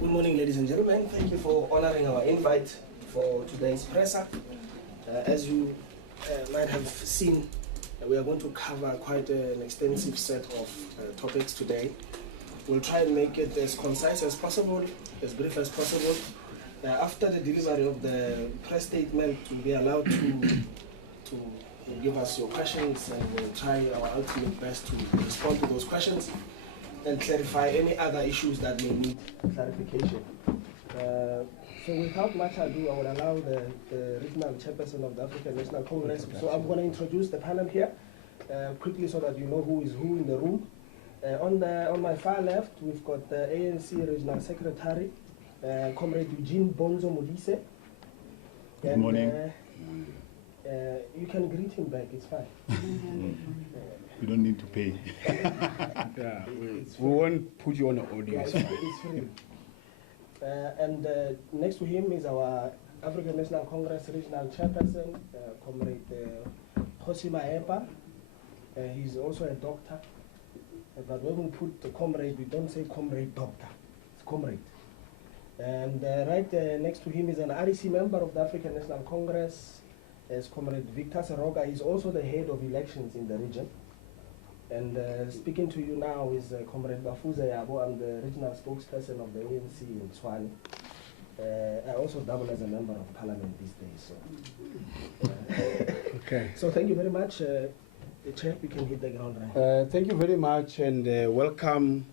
Good morning, ladies and gentlemen. Thank you for honoring our invite for today's presser. As you might have seen, we are going to cover quite an extensive set of topics today. We'll try and make it as concise as possible, as brief as possible. After the delivery of the press statement, you'll be allowed to give us your questions, and we'll try our ultimate best to respond to those questions and clarify any other issues that may need clarification. So without much ado, I will allow the regional chairperson of the African National Congress. So I'm going to introduce the panel here quickly so that you know who is who in the room. On my far left, we've got the ANC Regional Secretary, Comrade Eugene Bonzo Modise. Good morning. You can greet him back, it's fine. You don't need to pay. Yeah, we won't put you on the audio. Yeah, it's free. And next to him is our African National Congress Regional Chairperson, Comrade Hosi Maepa. He's also a doctor. But when we put the comrade, we don't say comrade doctor. It's comrade. And right next to him is an REC member of the African National Congress, as Comrade Victor Seroga. He's also the head of elections in the region. And speaking to you now is Comrade Bafuza Yabo. I'm the regional spokesperson of the ANC in Tshwane. I also double as a member of parliament these days. So, Okay. so thank you very much. Chair, we can hit the ground right. Thank you very much and welcome.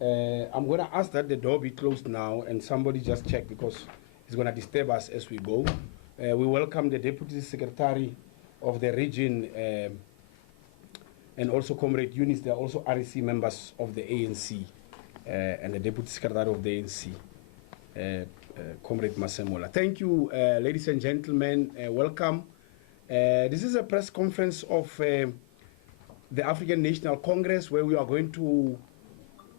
I'm going to ask that the door be closed now and somebody just check because it's going to disturb us as we go. We welcome the Deputy Secretary of the region and also Comrade Eunice. They are also REC members of the ANC and the Deputy Secretary of the ANC, Comrade Masemola. Thank you, ladies and gentlemen. Welcome. This is a press conference of the African National Congress where we are going to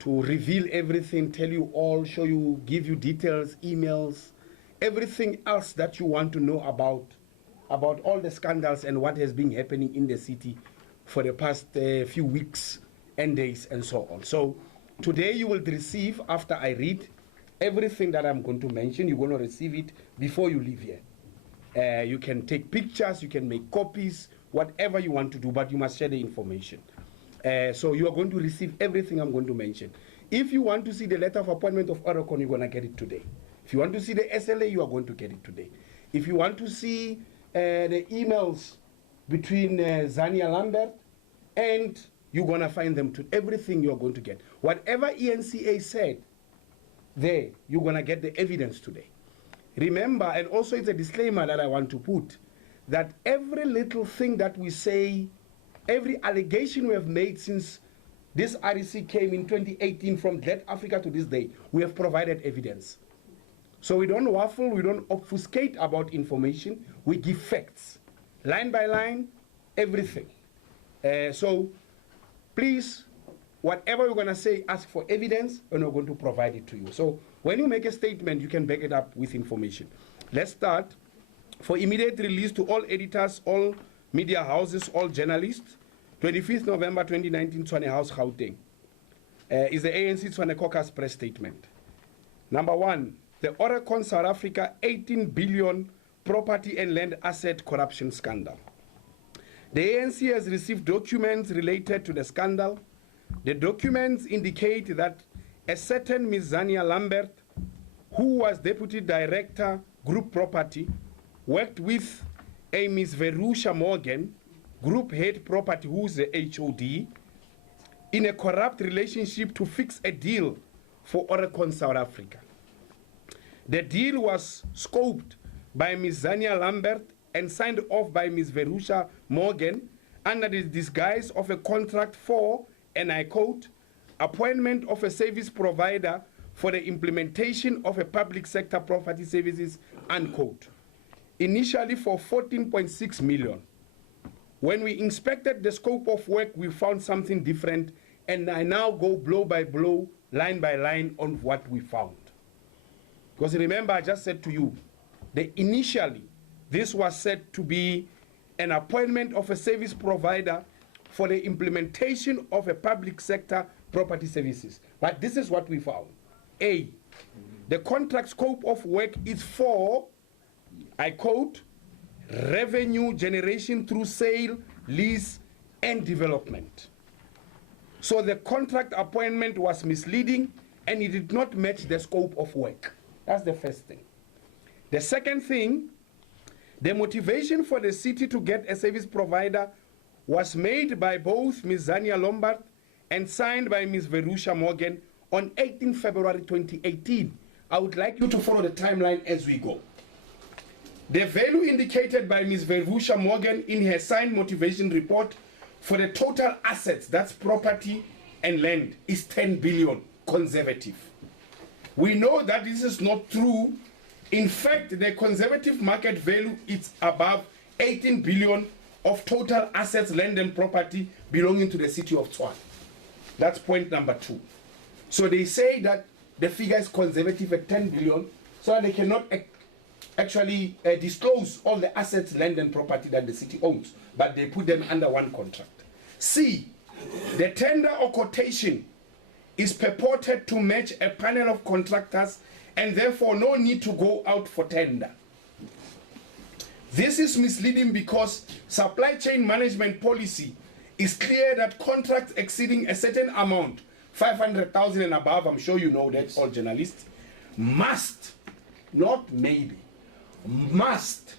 reveal everything, tell you all, show you, give you details, emails, everything else that you want to know about all the scandals and what has been happening in the city for the past few weeks and days and so on. So today you will receive, after I read everything that I'm going to mention, you're going to receive it before you leave here. You can take pictures, you can make copies, whatever you want to do, but you must share the information. So you are going to receive everything I'm going to mention. If you want to see the letter of appointment of Oricon, you're going to get it today. If you want to see the SLA, you are going to get it today. If you want to see the emails between Zania Lambert, and you're going to find them to everything you are going to get. Whatever ENCA said there, you're going to get the evidence today. Remember, and also it's a disclaimer that I want to put, that every little thing that we say, every allegation we have made since this REC came in 2018 from Let Africa to this day, we have provided evidence. So we don't waffle, we don't obfuscate about information, we give facts. Line by line, everything. So please, whatever you're going to say, ask for evidence, and we're going to provide it to you. So when you make a statement, you can back it up with information. Let's start. For immediate release to all editors, all media houses, all journalists, 25th November 2019, Tshwane House, Gauteng, is the ANC Tshwane Caucus press statement. Number one, the Oricon South Africa 18 billion property and land asset corruption scandal. The ANC has received documents related to the scandal. The documents indicate that a certain Ms. Zania Lambert, who was Deputy Director, Group Property, worked with a Ms. Verusha Morgan, Group Head Property, who's the HOD, in a corrupt relationship to fix a deal for Oricon South Africa. The deal was scoped by Ms. Zania Lambert and signed off by Ms. Verusha Morgan under the disguise of a contract for, and I quote, appointment of a service provider for the implementation of a public sector property services, unquote. Initially for 14.6 million. When we inspected the scope of work, we found something different, and I now go blow by blow, line by line on what we found. Because remember, I just said to you, that initially, this was said to be an appointment of a service provider for the implementation of a public sector property services. But this is what we found. A, the contract scope of work is for, I quote, revenue generation through sale, lease, and development. So the contract appointment was misleading and it did not match the scope of work. That's the first thing. The second thing, the motivation for the city to get a service provider was made by both Ms. Zania Lombard and signed by Ms. Verusha Morgan on 18 February 2018. I would like you to follow the timeline as we go. The value indicated by Ms. Verusha Morgan in her signed motivation report for the total assets, that's property and land, is 10 billion conservative. We know that this is not true. In fact, the conservative market value is above 18 billion of total assets, land and property belonging to the city of Tshwane. That's point number 2. So they say that the figure is conservative at 10 billion, so that they cannot actually disclose all the assets, land and property that the city owns, but they put them under one contract. C, the tender or quotation is purported to match a panel of contractors and therefore no need to go out for tender. This is misleading because supply chain management policy is clear that contracts exceeding a certain amount, 500,000 and above, I'm sure you know that, all journalists, must, not maybe, must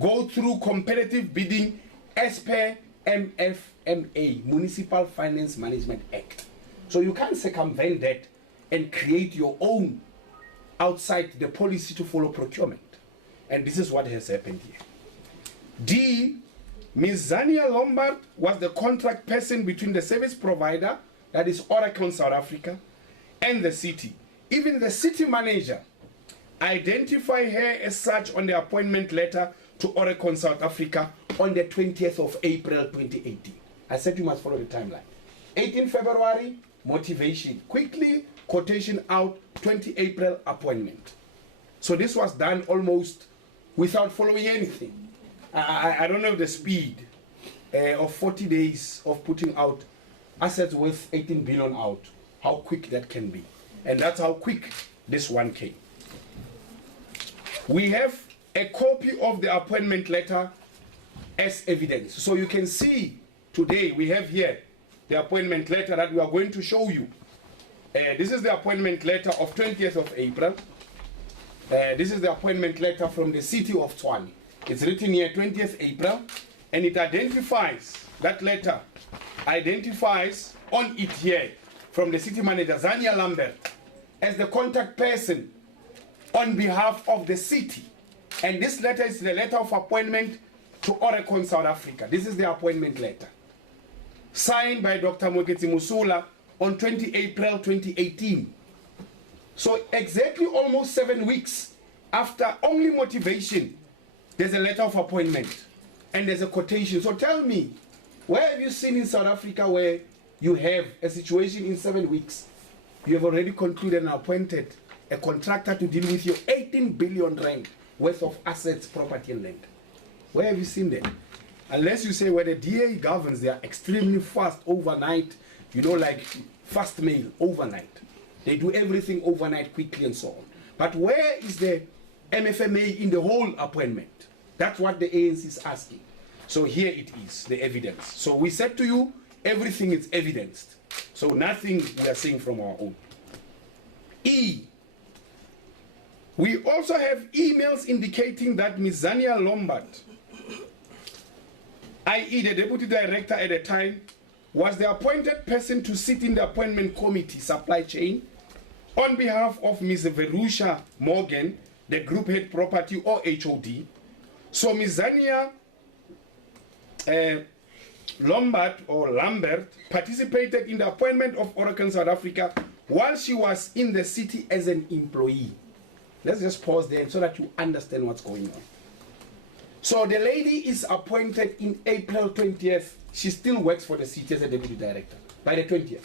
go through competitive bidding as per MFMA, Municipal Finance Management Act. So you can't circumvent that and create your own outside the policy to follow procurement. And this is what has happened here. D, Ms. Zania Lombard was the contract person between the service provider, that is Oracle South Africa, and the city. Even the city manager identified her as such on the appointment letter to Oracle South Africa on the 20th of April 2018. I said you must follow the timeline. 18 February, motivation. Quickly, quotation out, 20 April, appointment. So this was done almost without following anything. I don't know the speed of 40 days of putting out assets worth 18 billion out, how quick that can be. And that's how quick this one came. We have a copy of the appointment letter as evidence. So you can see today we have here the appointment letter that we are going to show you. This is the appointment letter of 20th of April. This is the appointment letter from the city of Tshwane. It's written here 20th April, and it identifies, that letter identifies on it here from the city manager, Zania Lambert, as the contact person on behalf of the city. And this letter is the letter of appointment to Oracle South Africa. This is the appointment letter. Signed by Dr. Mweketsi Musula on 20 April 2018. So exactly almost 7 weeks after only motivation, there's a letter of appointment and there's a quotation. So tell me, where have you seen in South Africa where you have a situation in 7 weeks, you have already concluded and appointed a contractor to deal with your 18 billion rand worth of assets, property and land? Where have you seen that? Unless you say where the DA governs, they are extremely fast overnight, you know, like fast mail overnight. They do everything overnight quickly and so on. But where is the MFMA in the whole appointment? That's what the ANC is asking. So here it is, the evidence. So we said to you, everything is evidenced. So nothing we are saying from our own. E, we also have emails indicating that Ms. Zania Lombard, i.e. the deputy director at the time, was the appointed person to sit in the appointment committee, supply chain, on behalf of Ms. Verusha Morgan, the group head property or HOD. So Ms. Zania Lombard or Lambert participated in the appointment of Oracle South Africa while she was in the city as an employee. Let's just pause there so that you understand what's going on. So the lady is appointed in April 20th. She still works for the city as a deputy director by the 20th.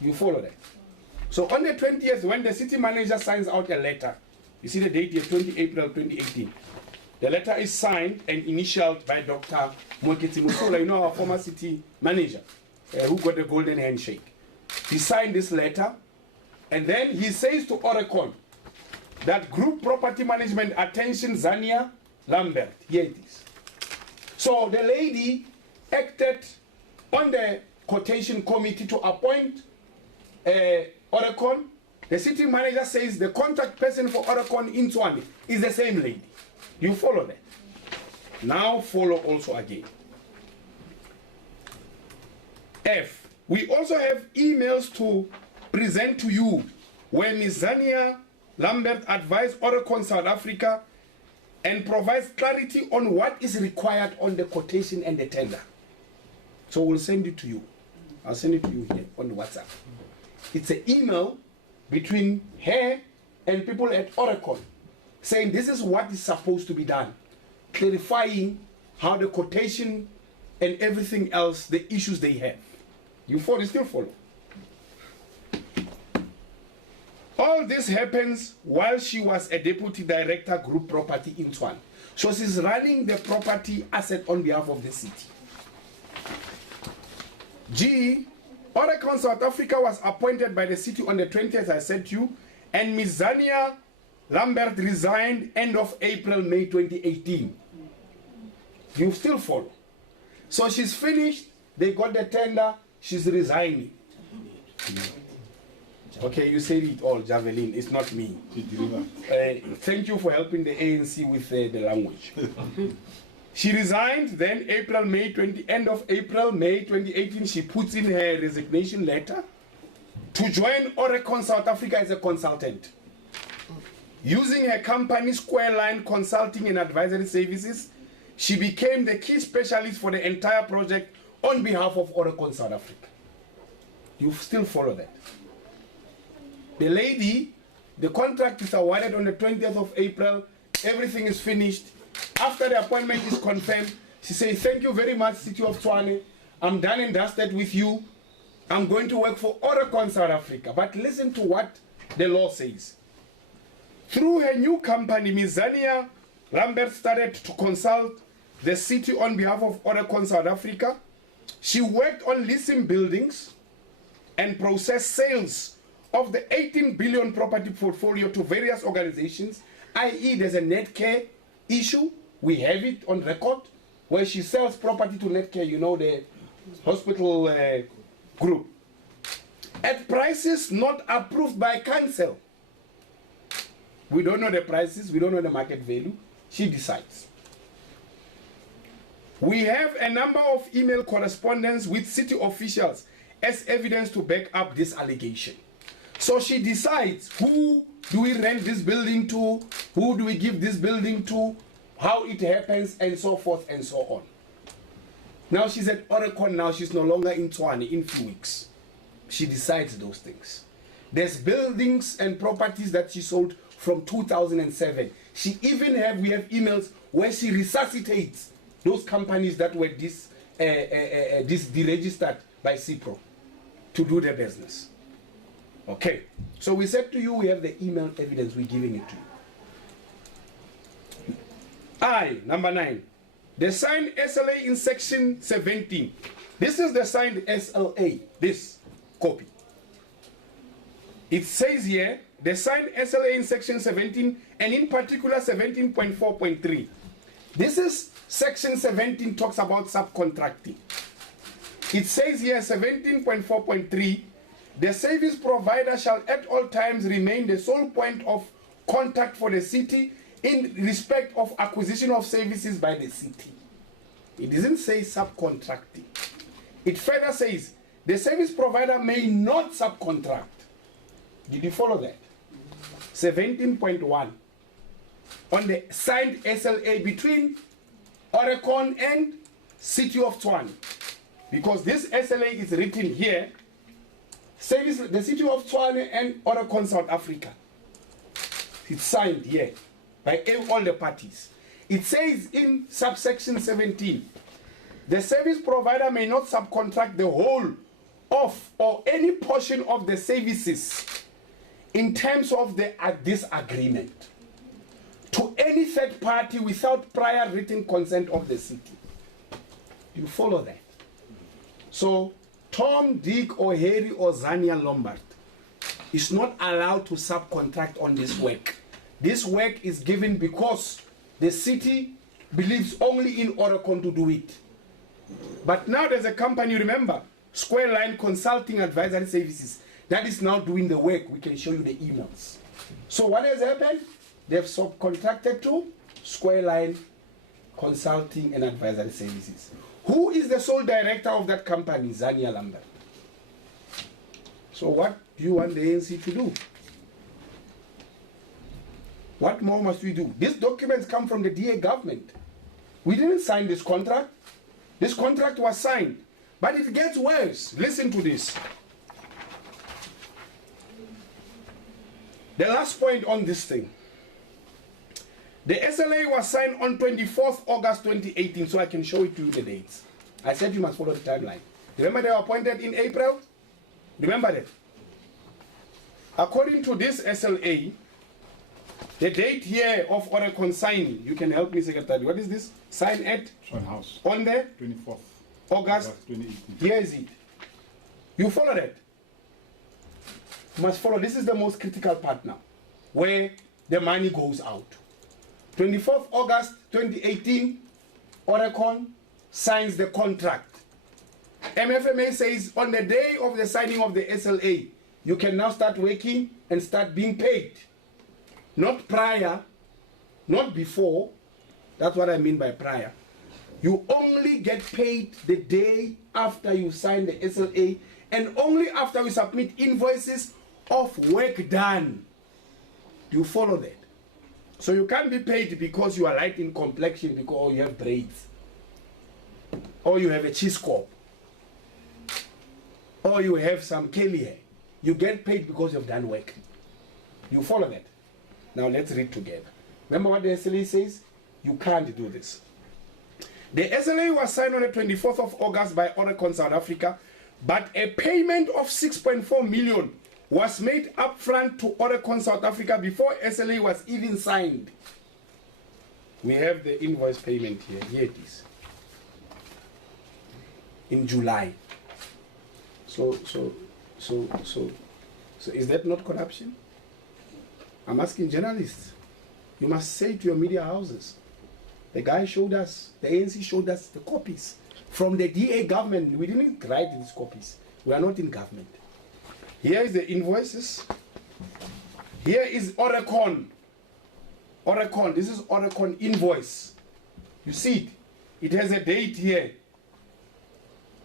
You follow that? So on the 20th, when the city manager signs out a letter, you see the date here, 20 April 2018. The letter is signed and initialed by Dr. Mweketsi Musula, you know, our former city manager, who got the golden handshake. He signed this letter And then he says to Orecon that group property management, attention, Zania Lambert. Here it is. So the lady acted on the quotation committee to appoint Orecon. The city manager says the contact person for Orecon in Tshwane is the same lady. You follow that? Now follow also again. F. We also have emails to present to you where Ms. Zania Lambert advised Orecon South Africa and provides clarity on what is required on the quotation and the tender. So we'll send it to you. I'll send it to you here on WhatsApp. It's an email between her and people at Orecon saying this is what is supposed to be done, clarifying how the quotation and everything else, the issues they have. You follow, still follow. All this happens while she was a deputy director group property in Tshwane. So she's running the property asset on behalf of the city. G. Orecon South Africa was appointed by the city on the 20th, I said to you, and Ms. Zania Lambert resigned end of April, May 2018. You still follow. So she's finished, they got the tender, she's resigning. Okay, you said it all, Javelin, it's not me. Thank you for helping the ANC with the language. She resigned, then end of April, May 2018, she puts in her resignation letter to join Orecon South Africa as a consultant. Using her company Square Line Consulting and Advisory Services, she became the key specialist for the entire project on behalf of Orecon South Africa. You still follow that? The lady, the contract is awarded on the 20th of April, everything is finished. After the appointment is confirmed, she says, thank you very much, City of Tshwane. I'm done and dusted with you. I'm going to work for Orecon South Africa. But listen to what the law says. Through her new company, Ms. Zania Lambert started to consult the city on behalf of Orecon South Africa. She worked on leasing buildings and processed sales of the 18 billion property portfolio to various organizations, i.e. there's a Netcare issue. We have it on record where she sells property to Netcare, you know, the hospital group, at prices not approved by council. We don't know the prices, we don't know the market value. She decides. We have a number of email correspondence with city officials as evidence to back up this allegation. So she decides who do we rent this building to, who do we give this building to, how it happens, and so forth and so on. Now she's at Orecon now, she's no longer in Tshwane in few weeks. She decides those things. There's buildings and properties that she sold from 2007. We have emails where she resuscitates those companies that were deregistered by CIPRO to do their business. Okay, so we said to you, we have the email evidence, we're giving it to you. I, number 9, the signed SLA in section 17. This is the signed SLA, this copy. It says here, the signed SLA in section 17, and in particular 17.4.3. This is section 17 talks about subcontracting. It says here 17.4.3, the service provider shall at all times remain the sole point of contact for the city in respect of acquisition of services by the city. It doesn't say subcontracting. It further says the service provider may not subcontract. Did you follow that? 17.1 on the signed SLA between Orecon and City of Tshwane. Because this SLA is written here, the City of Tshwane and Orecon South Africa. It's signed here by all the parties. It says in subsection 17, the service provider may not subcontract the whole of or any portion of the services in terms of this agreement to any third party without prior written consent of the city. You follow that? So Tom, Dick, or Harry, or Zania Lombard is not allowed to subcontract on this work. This work is given because the city believes only in Orecon to do it. But now there's a company, remember, Square Line Consulting Advisory Services, that is now doing the work. We can show you the emails. So what has happened? They've subcontracted to Square Line Consulting and Advisory Services. Who is the sole director of that company? Zania Lambert. So what do you want the ANC to do? What more must we do? These documents come from the DA government. We didn't sign this contract. This contract was signed. But it gets worse. Listen to this. The last point on this thing. The SLA was signed on 24th August 2018, so I can show it to you the dates. I said you must follow the timeline. Remember they were appointed in April? Remember that? According to this SLA, the date here of Orecon signing, you can help me, Secretary. What is this? Sign at? Swan House. On the? 24th. August 2018. Here is it. You follow that? You must follow. This is the most critical part now, where the money goes out. 24th August 2018, Orecon signs the contract. MFMA says on the day of the signing of the SLA, you can now start working and start being paid. Not prior, not before. That's what I mean by prior. You only get paid the day after you sign the SLA and only after we submit invoices of work done. You follow that. So you can't be paid because you are light in complexion, because you have braids, or you have a cheese corp, or you have some curly hair. You get paid because you've done work. You follow that. Now let's read together. Remember what the SLA says? You can't do this. The SLA was signed on the 24th of August by Orecon South Africa, but a payment of 6.4 million was made upfront to Orecon South Africa before SLA was even signed. We have the invoice payment here. Here it is. In July. So is that not corruption? I'm asking journalists. You must say to your media houses, the guy showed us, the ANC showed us the copies from the DA government. We didn't write these copies. We are not in government. Here is the invoices. Here is Orecon. Orecon, this is Orecon invoice. You see it. It has a date here.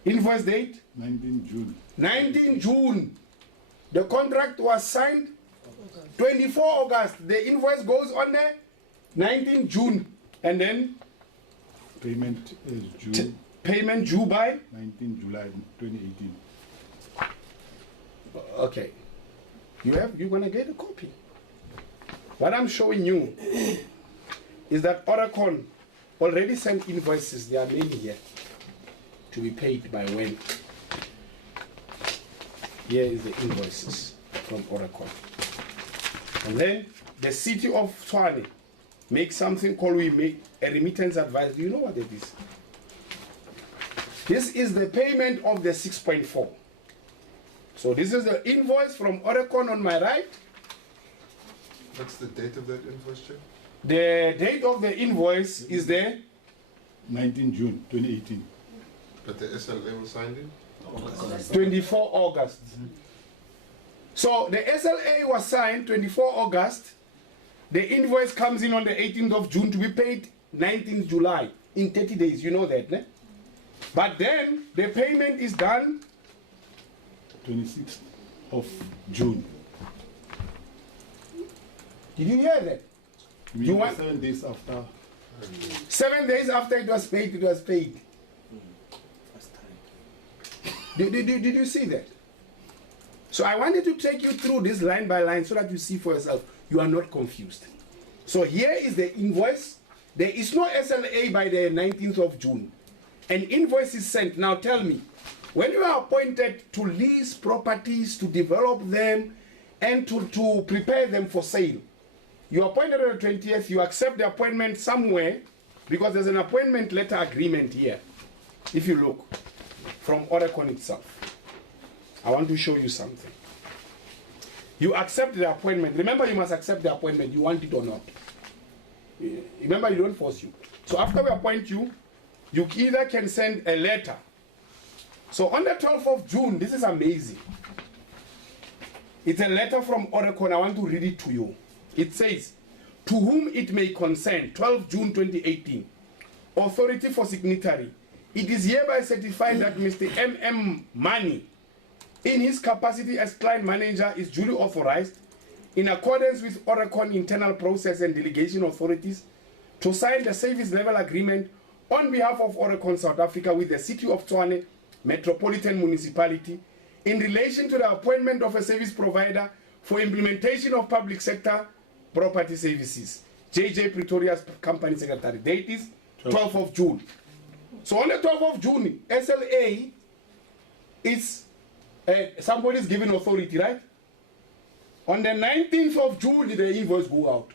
Invoice date? 19 June. 19 June. The contract was signed 24 August. The invoice goes on there 19 June. And then? Payment is due. Payment due by? 19 July 2018. Okay. You're gonna get a copy. What I'm showing you is that Orecon already sent invoices. There are many here to be paid by when. Here is the invoices from Orecon. And then the city of Tshwane makes something called we make a remittance advice. Do you know what it is? This is the payment of the 6.4. So this is the invoice from Orecon on my right. What's the date of that invoice, Chair? The date of the invoice is there. 19 June 2018. But the SLA was signed in? 24 August. So the SLA was signed 24 August. The invoice comes in on the 18th of June to be paid 19th July in 30 days. You know that, ne? But then the payment is done 26th of June. Did you hear that? You mean You want- 7 days after? 7 days after it was paid, it was paid. Did you see that? So I wanted to take you through this line by line so that you see for yourself. You are not confused. So here is the invoice. There is no SLA by the 19th of June. An invoice is sent. Now tell me, when you are appointed to lease properties, to develop them, and to prepare them for sale, you are appointed on the 20th, you accept the appointment somewhere, because there's an appointment letter agreement here. If you look, from Orecon itself. I want to show you something. You accept the appointment. Remember, you must accept the appointment, you want it or not. Remember, you don't force you. So after we appoint you, you either can send a letter. So on the 12th of June, this is amazing. It's a letter from Oregon. I want to read it to you. It says, to whom it may concern, 12 June 2018, authority for signatory, it is hereby certified that Mr. M.M. Mani, in his capacity as client manager, is duly authorized, in accordance with Oregon internal process and delegation authorities, to sign the service level agreement on behalf of Oregon, South Africa, with the City of Tshwane Metropolitan Municipality in relation to the appointment of a service provider for implementation of public sector property services. JJ Pretoria's company secretary. Date is 12th of June. So on the 12th of June, SLA is somebody is given authority, right? On the 19th of June, the invoice go out.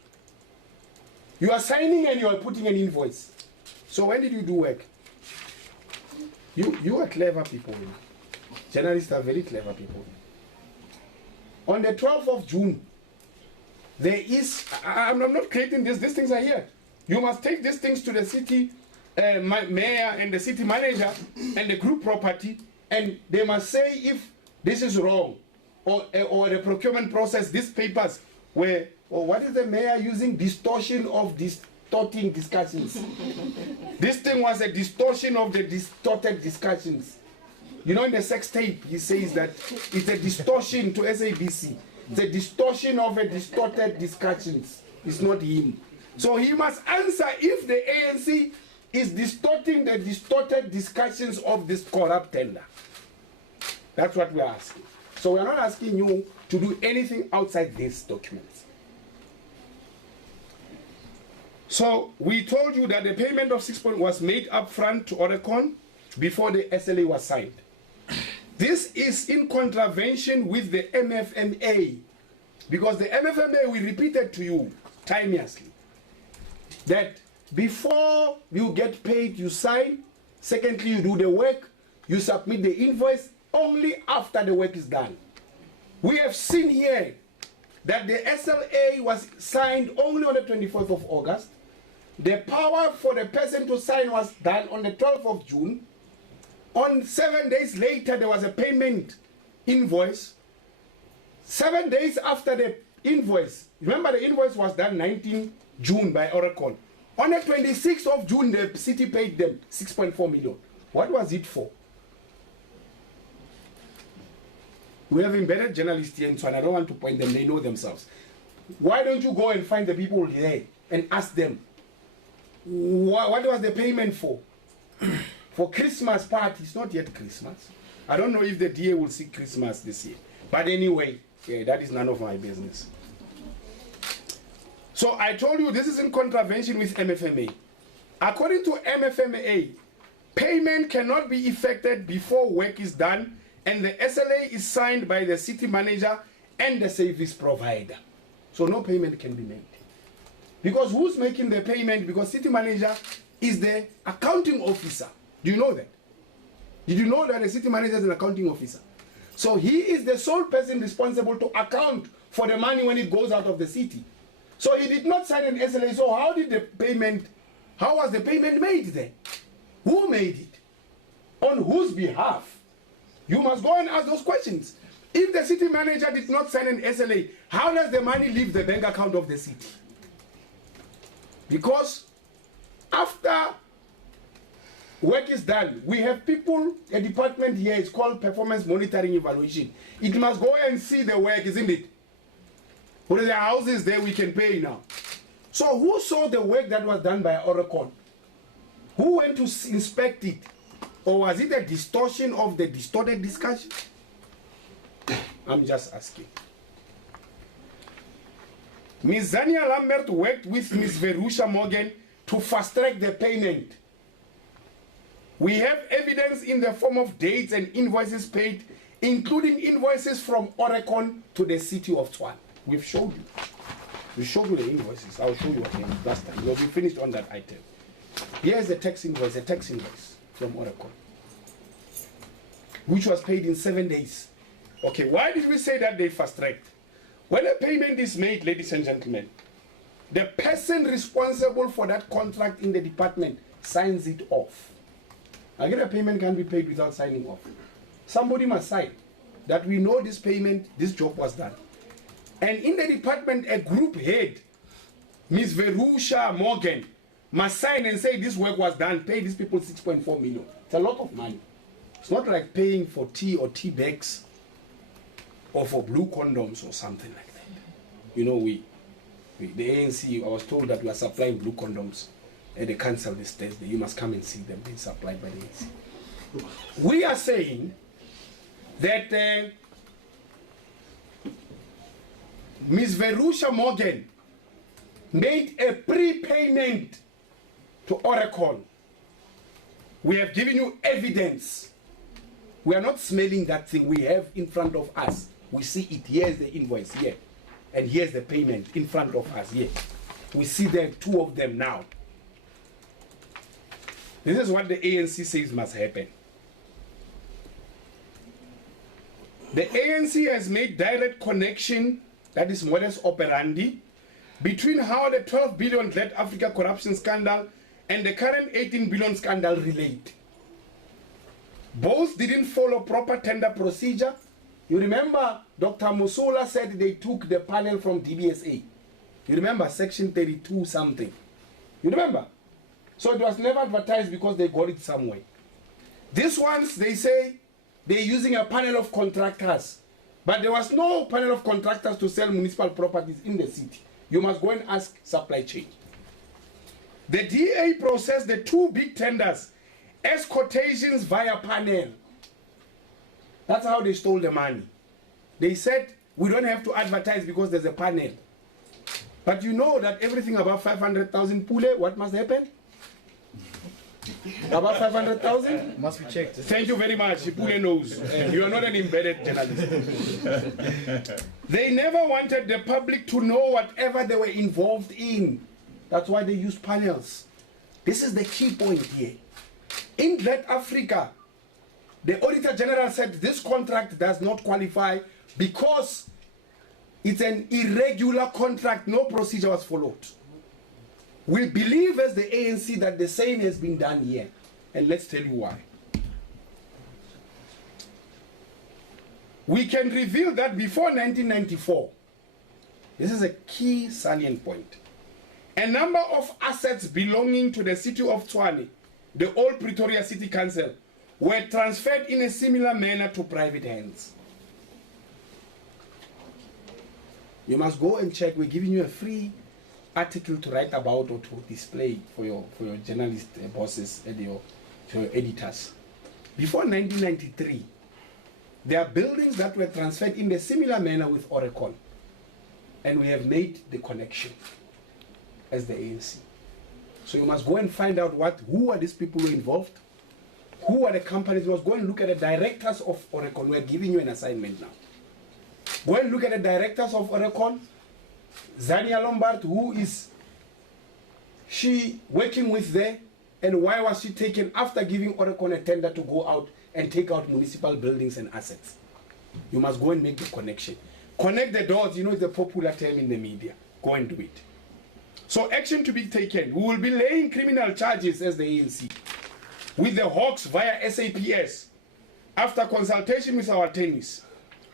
You are signing and you are putting an invoice. So when did you do work? You are clever people. Journalists are very clever people. On the 12th of June, there is, I'm not creating this, these things are here. You must take these things to the city mayor and the city manager and the group property, and they must say if this is wrong, or the procurement process, these papers were, or what is the mayor using? Distortion of distorting discussions. This thing was a distortion of the distorted discussions. You know, in the sex tape, he says that it's a distortion to SABC. It's a distortion of a distorted discussions. It's not him. So he must answer if the ANC is distorting the distorted discussions of this corrupt tender. That's what we're asking. So we're not asking you to do anything outside these documents. So we told you that the payment of 6 points was made up front to Oregon before the SLA was signed. This is in contravention with the MFMA, because the MFMA, we repeated to you timelessly that before you get paid, you sign. Secondly, you do the work, you submit the invoice only after the work is done. We have seen here that the SLA was signed only on the 24th of August. The power for the person to sign was done on the 12th of June. On 7 days later, there was a payment invoice. 7 days after the invoice, remember the invoice was done 19 June by Oregon. On the 26th of June, the city paid them 6.4 million. What was it for? We have embedded journalists here, and I don't want to point them, they know themselves. Why don't you go and find the people there and ask them, what was the payment for? For Christmas parties, not yet Christmas. I don't know if the DA will see Christmas this year. But anyway, yeah, that is none of my business. So I told you this is in contravention with MFMA. According to MFMA, payment cannot be effected before work is done and the SLA is signed by the city manager and the service provider. So no payment can be made. Because who's making the payment? Because city manager is the accounting officer. Do you know that? Did you know that the city manager is an accounting officer? So he is the sole person responsible to account for the money when it goes out of the city. So he did not sign an SLA. So how was the payment made then? Who made it? On whose behalf? You must go and ask those questions. If the city manager did not sign an SLA, how does the money leave the bank account of the city? Because after work is done, we have people, a department here is called performance monitoring evaluation. It must go and see the work, isn't it? What are the houses there we can pay now? So who saw the work that was done by Oregon? Who went to inspect it? Or was it a distortion of the distorted discussion? I'm just asking. Ms. Zania Lambert worked with Ms. Verusha Morgan to fast-track the payment. We have evidence in the form of dates and invoices paid, including invoices from Oregon to the city of Tshwane. We've showed you. We showed you the invoices. I'll show you again last time. We'll be finished on that item. Here's a tax invoice from Oregon, which was paid in 7 days. Okay, why did we say that they fast-tracked? When a payment is made, ladies and gentlemen, the person responsible for that contract in the department signs it off. Again, a payment can't be paid without signing off. Somebody must sign that we know this payment, this job was done. And in the department, a group head, Ms. Verusha Morgan, must sign and say this work was done, pay these people 6.4 million. It's a lot of money. It's not like paying for tea or tea bags or for blue condoms or something like that. You know, the ANC, I was told that we are supplying blue condoms at the council this Thursday. You must come and see them being supplied by the ANC. We are saying that Ms. Verusha Morgan made a prepayment to Oracle. We have given you evidence. We are not smelling that thing. We have in front of us. We see it. Here's the invoice here. And here's the payment in front of us here. We see there are two of them now. This is what the ANC says must happen. The ANC has made direct connection, that is modus operandi, between how the 12 billion Glad Africa corruption scandal and the current 18 billion scandal relate. Both didn't follow proper tender procedure. You remember Dr. Musula said they took the panel from DBSA. You remember section 32 something. You remember? So it was never advertised because they got it somewhere. These ones, they say they're using a panel of contractors. But there was no panel of contractors to sell municipal properties in the city. You must go and ask supply chain. The DA processed the two big tenders as quotations via panel. That's how they stole the money. They said, we don't have to advertise because there's a panel. But you know that everything above 500,000 pule, what must happen? About 500,000? Must be checked. Thank you very much. Pule knows. You are not an embedded journalist. They never wanted the public to know whatever they were involved in. That's why they used panels. This is the key point here. In Glad Africa, the Auditor General said this contract does not qualify because it's an irregular contract. No procedure was followed. We believe as the ANC that the same has been done here. And let's tell you why. We can reveal that before 1994, this is a key salient point, a number of assets belonging to the city of Tshwane, the old Pretoria City Council, were transferred in a similar manner to private hands. You must go and check. We're giving you a free article to write about or to display for your journalist bosses and your editors. Before 1993, there are buildings that were transferred in a similar manner with Oracle. And we have made the connection as the ANC. So you must go and find out who are these people who are involved, who are the companies. You must go and look at the directors of Oracle. We're giving you an assignment now. Go and look at the directors of Oracle. Zania Lombard, who is she working with there, and why was she taken after giving Oracle a tender to go out and take out municipal buildings and assets? You must go and make the connection. Connect the dots, you know, it's a popular term in the media. Go and do it. So action to be taken. We will be laying criminal charges as the ANC with the Hawks via SAPS. After consultation with our attorneys,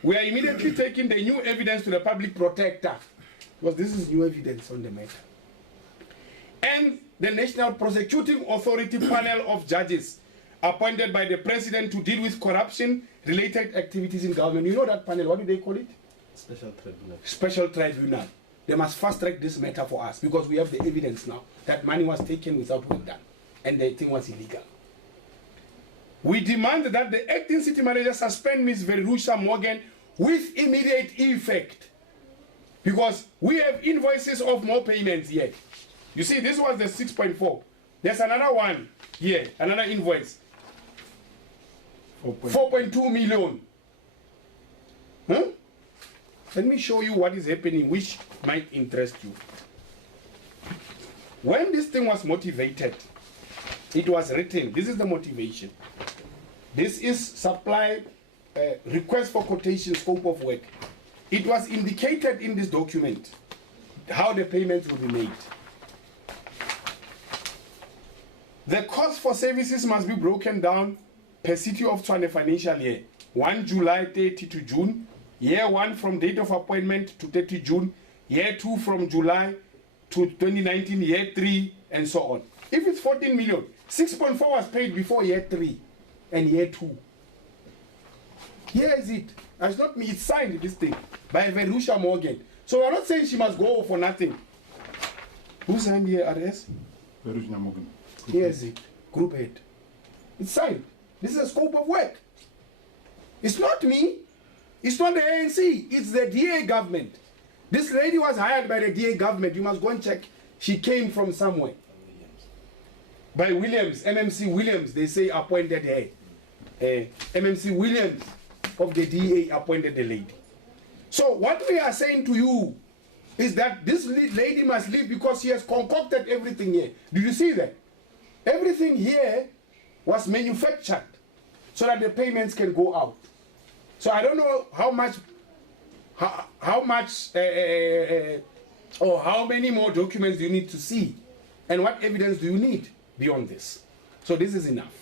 we are immediately taking the new evidence to the public protector, because this is new evidence on the matter, and the National Prosecuting Authority panel of judges appointed by the president to deal with corruption-related activities in government. You know that panel, what do they call it? Special tribunal. Special tribunal. They must fast-track this matter for us because we have the evidence now that money was taken without work done and the thing was illegal. We demand that the acting city manager suspend Ms. Verusha Morgan with immediate effect, because we have invoices of more payments yet. You see, this was the 6.4. There's another one here, another invoice. 4.2 million. Huh? Let me show you what is happening, which might interest you. When this thing was motivated, it was written. This is the motivation. This is supply request for quotation, scope of work. it was indicated in this document how the payments will be made. The cost for services must be broken down per City of Tshwane financial year. 1 July 30 to June, year 1 from date of appointment to 30 June, year 2 from July to 2019, year 3, and so on. If it's 14 million, 6.4 was paid before year 3 and year 2. Here is it. It's not me, it's signed, this thing, by Verusha Morgan. So we're not saying she must go for nothing. Who signed here, RS? Verusha Morgan. Here is it, group head. It's signed. This is a scope of work. It's not me. It's not the ANC. It's the DA government. This lady was hired by the DA government. You must go and check. She came from somewhere. By Williams, MMC Williams, they say appointed her. MMC Williams of the DA appointed the lady. So what we are saying to you is that this lady must leave because she has concocted everything here. Do you see that? Everything here was manufactured so that the payments can go out. So I don't know how much or how many more documents do you need to see, and what evidence do you need beyond this. So this is enough.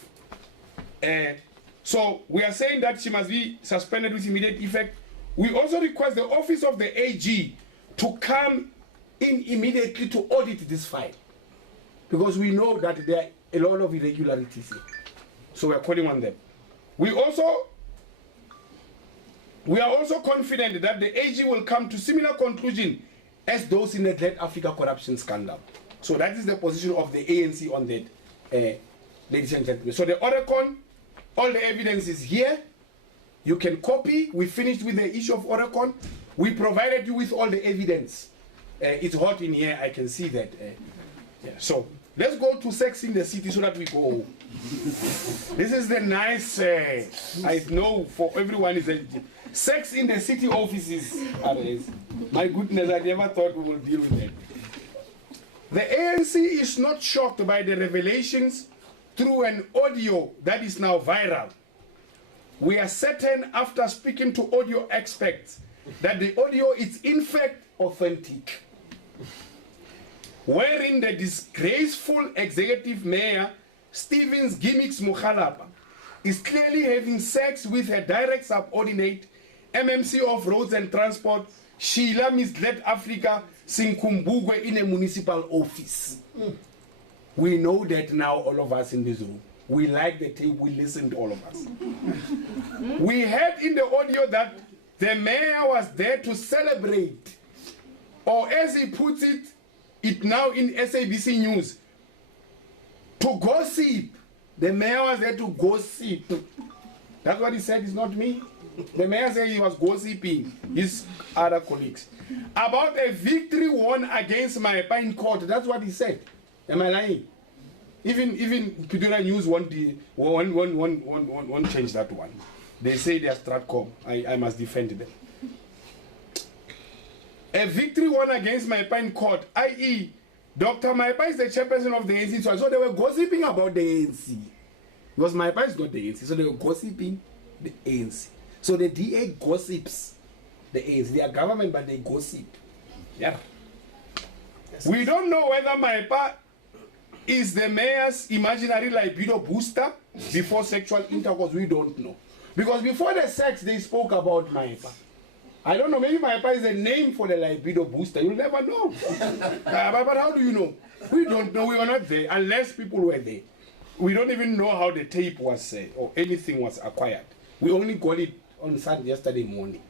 So we are saying that she must be suspended with immediate effect. We also request the office of the AG to come in immediately to audit this file, because we know that there are a lot of irregularities here. So we are calling on them. We are also confident that the AG will come to similar conclusion as those in the Glad Africa corruption scandal. So that is the position of the ANC on that, ladies and gentlemen. So the Orecon, all the evidence is here. You can copy. We finished with the issue of Orecon. We provided you with all the evidence. It's hot in here. I can see that. Yeah. So let's go to sex in the city so that we go home. This is the nice, I know for everyone is sex in the city offices. My goodness, I never thought we will deal with that. The ANC is not shocked by the revelations through an audio that is now viral. We are certain after speaking to audio experts that the audio is in fact authentic, wherein the disgraceful executive mayor Stevens Mokgalapa is clearly having sex with her direct subordinate, MMC of Roads and Transport, Sheila Senkubuge Senkubuge, in a municipal office. We know that now, all of us in this room. We like the tape, we listened, all of us. We heard in the audio that the mayor was there to celebrate, or as he puts it now in SABC News, to gossip. The mayor was there to gossip. That's what he said, it's not me. The mayor said he was gossiping his other colleagues about a victory won against Maipa in court. That's what he said. Am I lying? Even Pretoria News won't change that one. They say they are Stratcom. I must defend them. A victory won against Maipa in court, i.e., Dr. Maipa is the chairperson of the ANC, so they were gossiping about the ANC. Because Maipa is not the ANC, so they were gossiping the ANC. So the DA gossips the ANC. They are government, but they gossip. Yeah. Yes. We don't know whether Maipa is the mayor's imaginary libido booster before sexual intercourse. We don't know. Because before the sex, they spoke about Maipa. I don't know, maybe Maipa is a name for the libido booster. You'll never know. But how do you know? We don't know. We were not there unless people were there. We don't even know how the tape was or anything was acquired. We only got it on Sunday, yesterday morning,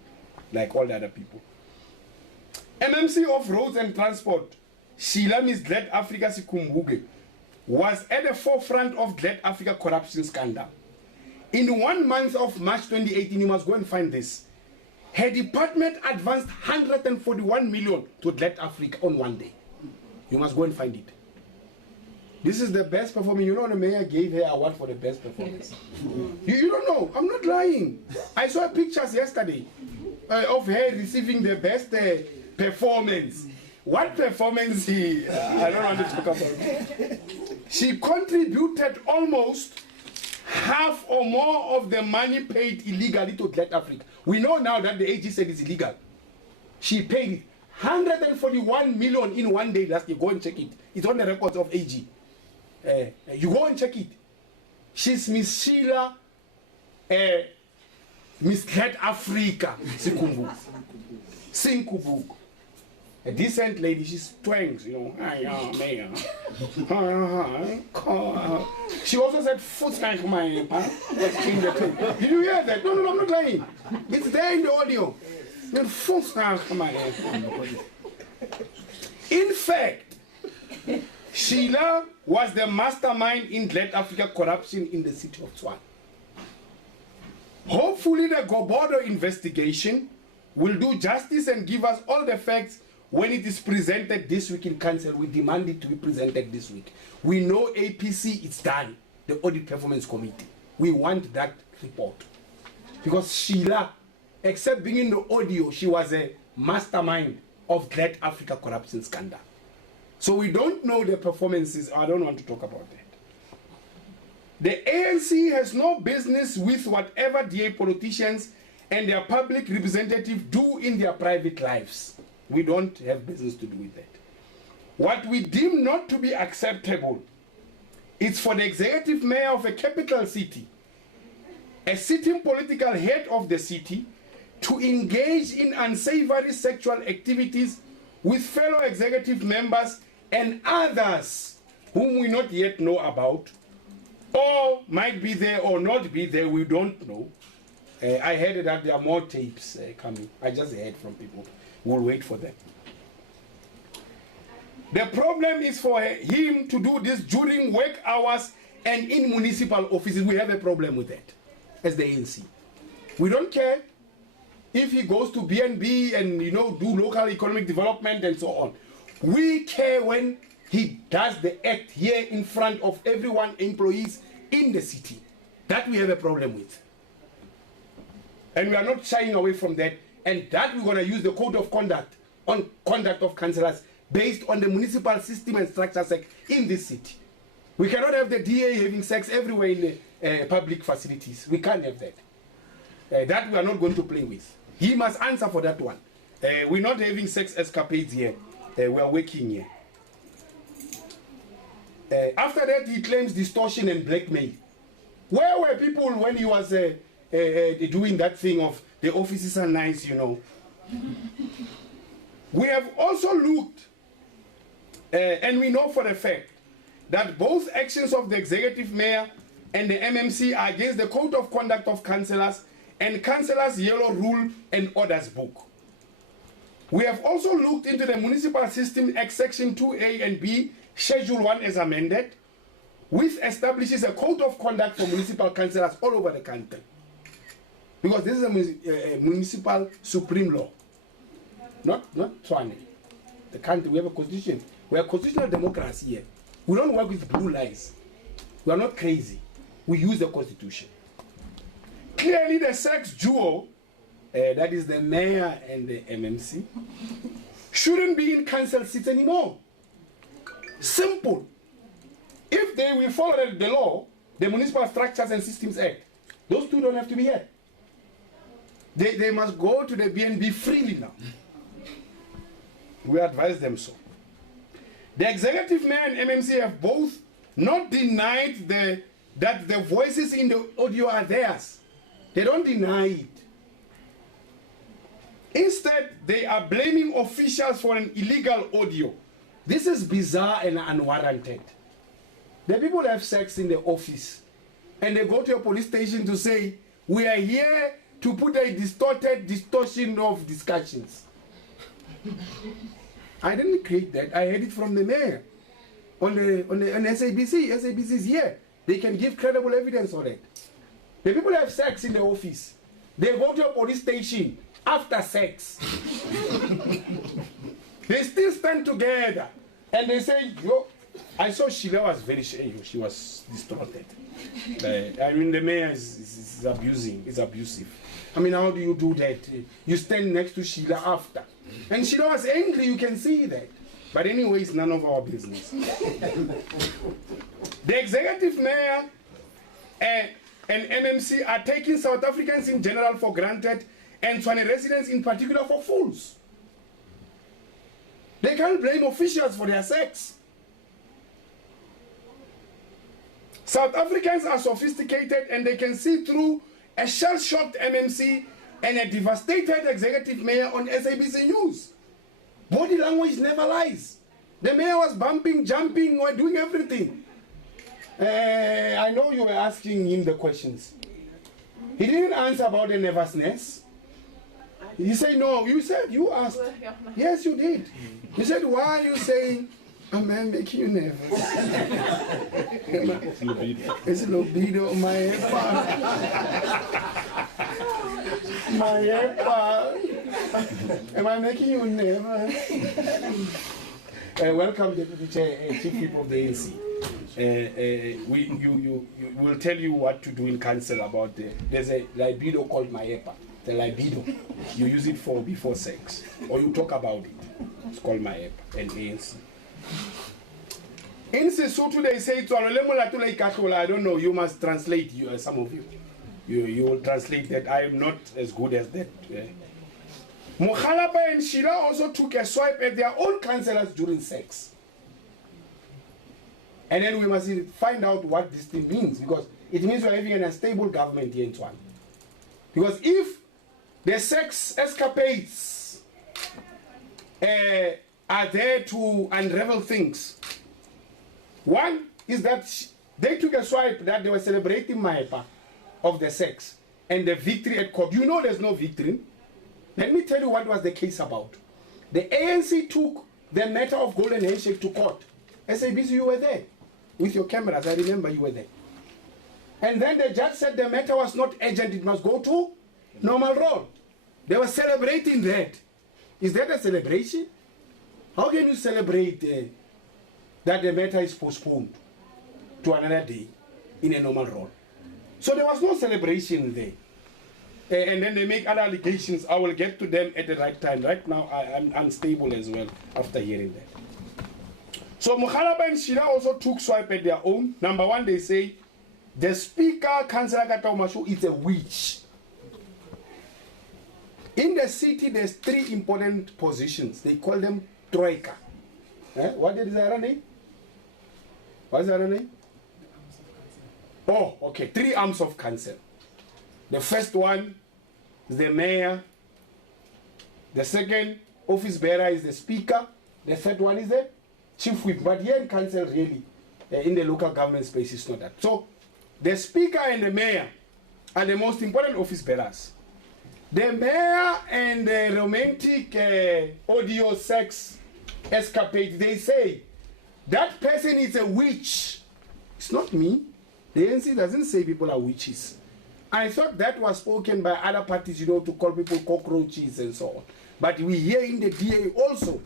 like all the other people. MMC of Roads and Transport, Sheila Glad Africa Senkubuge, was at the forefront of Glad Africa corruption scandal. In 1 month of March 2018, you must go and find this. Her department advanced 141 million to Glad Africa on one day. You must go and find it. This is the best performance. You know the mayor gave her award for the best performance. You don't know. I'm not lying. I saw pictures yesterday of her receiving the best performance. What performance I don't want to talk about. She contributed almost half or more of the money paid illegally to Glad Africa. We know now that the AG said it's illegal. She paid it. 141 million in one day last year. Go and check it. It's on the records of AG. You go and check it. She's Miss Sheila, Miss Glad Africa, Senkubuge. A decent lady, she's twangs, you know. She also said, foot like mine. Did you hear that? No, I'm not lying. It's there in the audio. In fact, Sheila was the mastermind in Glad Africa corruption in the city of Tshwane. Hopefully the Gobodo investigation will do justice and give us all the facts when it is presented this week in council. We demand it to be presented this week. We know APC, it's done, the Audit Performance Committee. We want that report. Because Sheila, except being in the audio, she was a mastermind of Glad Africa corruption scandal. So we don't know the performances. I don't want to talk about that. The ANC has no business with whatever DA politicians and their public representatives do in their private lives. We don't have business to do with that. What we deem not to be acceptable is for the executive mayor of a capital city, a sitting political head of the city, to engage in unsavory sexual activities with fellow executive members and others whom we not yet know about, or might be there or not be there, we don't know. I heard that there are more tapes coming. I just heard from people. We'll wait for them. The problem is for him to do this during work hours and in municipal offices. We have a problem with that as the ANC. We don't care if he goes to BNB and do local economic development and so on. We care when he does the act here in front of everyone, employees in the city. That we have a problem with. And we are not shying away from that. And that we're going to use the code of conduct on conduct of councillors based on the municipal system and structures in this city. We cannot have the DA having sex everywhere in the public facilities. We can't have that. That we are not going to play with. He must answer for that one. We're not having sex escapades here. We are working here. After that, he claims distortion and blackmail. Where were people when he was doing that thing of the offices are nice, We have also looked, and we know for a fact, that both actions of the executive mayor and the MMC are against the code of conduct of councillors and councillors' yellow rule and orders book. We have also looked into the Municipal System Act Section 2A and B, Schedule 1 as amended, which establishes a code of conduct for municipal councillors all over the country. Because this is a municipal supreme law. Not Tshwane. The country, we have a constitution. We are a constitutional democracy here. We don't work with blue lies. We are not crazy. We use the constitution. Clearly the sex duo, that is the mayor and the MMC, shouldn't be in council seats anymore. Simple. If they will follow the law, the Municipal Structures and Systems Act, those two don't have to be here. They must go to the BNB freely now. We advise them so. The executive mayor and MMC have both not denied that the voices in the audio are theirs. They don't deny it. Instead, they are blaming officials for an illegal audio. This is bizarre and unwarranted. The people have sex in the office and they go to a police station to say, we are here to put a distortion of discussions. I didn't create that. I heard it from the mayor on SABC. SABC is here. They can give credible evidence on it. The people have sex in the office. They go to a police station after sex. They still stand together and they say, yo, I saw Sheila was very, she was distorted. I mean, the mayor is abusing, is abusive. I mean, how do you do that? You stand next to Sheila after. And Sheila was angry, you can see that. But anyway, it's none of our business. The executive mayor and MMC are taking South Africans in general for granted and Tshwane residents in particular for fools. They can't blame officials for their sex. South Africans are sophisticated and they can see through a shell-shocked MMC and a devastated executive mayor on SABC News. Body language never lies. The mayor was bumping, jumping, or doing everything. I know you were asking him the questions. He didn't answer about the nervousness. He said, no, you said, you asked. Yes, you did. You said, why are you saying, I'm making you nervous? It's libido, my am I making you nervous? Welcome, Deputy Chair, Chief Whip of the ANC. You will tell you what to do in council about there's a libido called Maepa. The libido, you use it for before sex, or you talk about it. It's called Maepa and ANC. In Sesotho they say, I don't know, you must translate, some of you. You will translate that. I am not as good as that. Mokgalapa and Sheila also took a swipe at their own councillors during sex. And then we must find out what this thing means, because it means we're having an unstable government here in Tshwane. Because if the sex escapades are there to unravel things, one is that they took a swipe that they were celebrating Maepa of the sex and the victory at court. You know there's no victory. Let me tell you what was the case about. The ANC took the matter of golden handshake to court. SABC, you were there with your cameras. I remember you were there. And then the judge said the matter was not urgent. It must go to normal roll. They were celebrating that. Is that a celebration? How can you celebrate that the matter is postponed to another day in a normal roll? So there was no celebration there. And then they make other allegations. I will get to them at the right time. Right now, I'm unstable as well after hearing that. So Mokgalapa and Sheila also took swipe at their own. Number one, they say, the Speaker, Councillor Kataumashu, is a witch. In the city, there's 3 important positions. They call them Troika. What is the other name? What is the other name? Oh, okay. 3 arms of council. The first one is the mayor. The second office bearer is the speaker. The third one is the chief whip. But here in council, really, in the local government space, it's not that. So the speaker and the mayor are the most important office bearers. The mayor and the romantic audio sex escapade, they say that person is a witch. It's not me. The ANC doesn't say people are witches. I thought that was spoken by other parties, to call people cockroaches and so on. But we hear in the DA also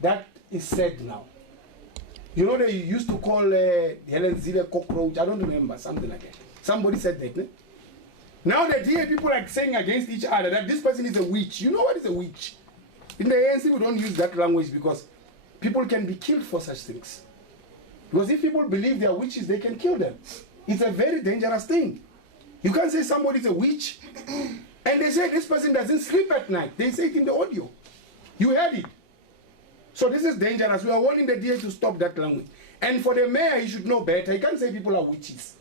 that is said now. They used to call Helen Zille cockroach. I don't remember, something like that. Somebody said that. Ne? Now the DA people are saying against each other that this person is a witch. You know what is a witch? In the ANC, we don't use that language because people can be killed for such things. Because if people believe they are witches, they can kill them. It's a very dangerous thing. You can't say somebody's a witch. And they say this person doesn't sleep at night. They say it in the audio. You heard it. So this is dangerous. We are warning the DA to stop that language. And for the mayor, he should know better. He can't say people are witches.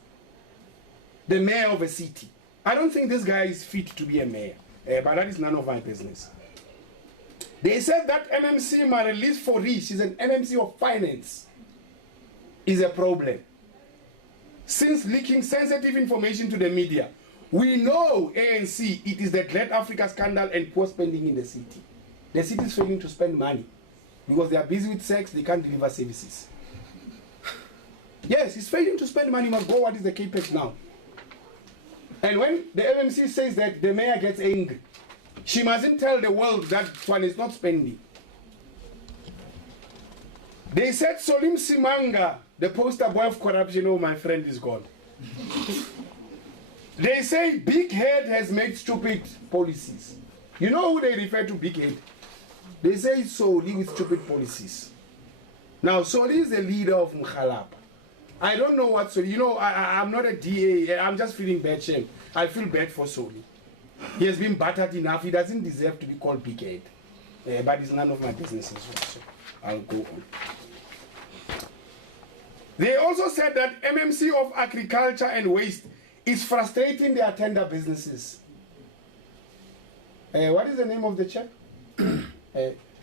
The mayor of a city. I don't think this guy is fit to be a mayor. But that is none of my business. They said that MMC Marilis Fori, she's an MMC of finance, is a problem. Since leaking sensitive information to the media, we know ANC, it is the Glad Africa scandal and poor spending in the city. The city is failing to spend money because they are busy with sex, they can't deliver services. Yes, it's failing to spend money. Must go, what is the capex now? And when the MMC says that the mayor gets angry, she mustn't tell the world that one is not spending. They said Solim Simanga, the poster boy of corruption, oh, my friend is gone. They say Big Head has made stupid policies. You know who they refer to, Big Head? They say Soli with stupid policies. Now, Soli is the leader of Mokgalapa. I don't know what Soli, I'm not a DA, I'm just feeling bad shame. I feel bad for Soli. He has been battered enough, he doesn't deserve to be called Big Head. but it's none of my business as well, so I'll go on. They also said that MMC of Agriculture and Waste is frustrating their tender businesses. What is the name of the chap?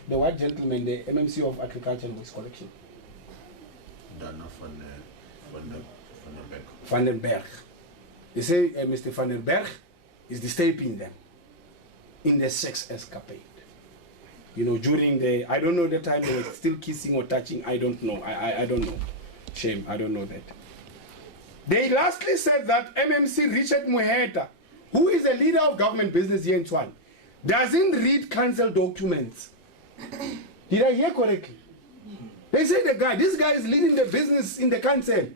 The white gentleman, the MMC of Agriculture and Waste Collection. Dana Van den Berg. They say Mr. Van den Berg is disturbing them in the sex escapade. You know, during the, I don't know the time they were still kissing or touching, I don't know. I don't know. Shame, I don't know that. They lastly said that MMC Richard Muheta, who is a leader of government business here in Tshwane, doesn't read council documents. Did I hear correctly? They say this guy is leading the business in the council.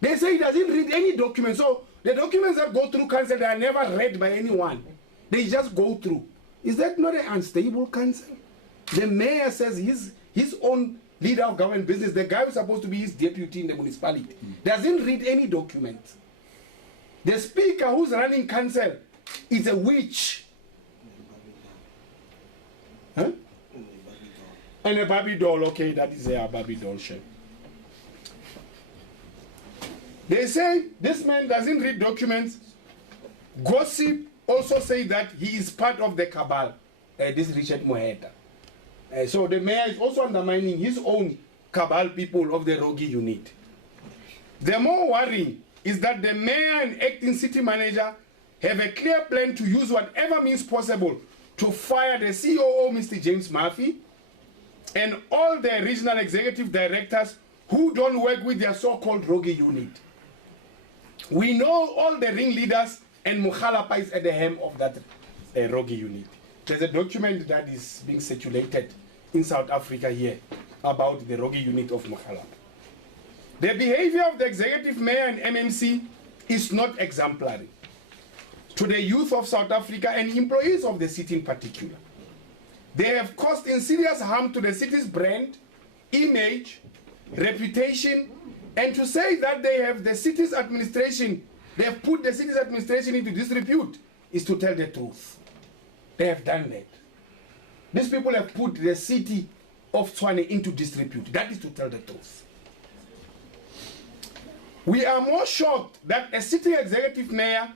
They say he doesn't read any documents. So the documents that go through council, they are never read by anyone. They just go through. Is that not an unstable council? The mayor says his own leader of government business, the guy who's supposed to be his deputy in the municipality, doesn't read any documents. The speaker who's running council is a witch. Huh? And a Barbie doll, okay, that is a Barbie doll shape. They say this man doesn't read documents. Gossip also say that he is part of the cabal, this Richard Muheta. So the mayor is also undermining his own cabal people of the Rogi unit. The more worrying is that the mayor and acting city manager have a clear plan to use whatever means possible to fire the COO, Mr. James Murphy, and all the regional executive directors who don't work with their so-called Rogi unit. We know all the ringleaders, and Mokgalapa is at the helm of that Rogi unit. There's a document that is being circulated in South Africa here about the Rogi unit of Mokgalapa. The behavior of the executive mayor and MMC is not exemplary to the youth of South Africa and employees of the city in particular. They have caused insidious harm to the city's brand, image, reputation, and to say that they have the city's administration, they have put the city's administration into disrepute, is to tell the truth. They have done that. These people have put the city of Tshwane into disrepute. That is to tell the truth. We are more shocked that a city executive mayor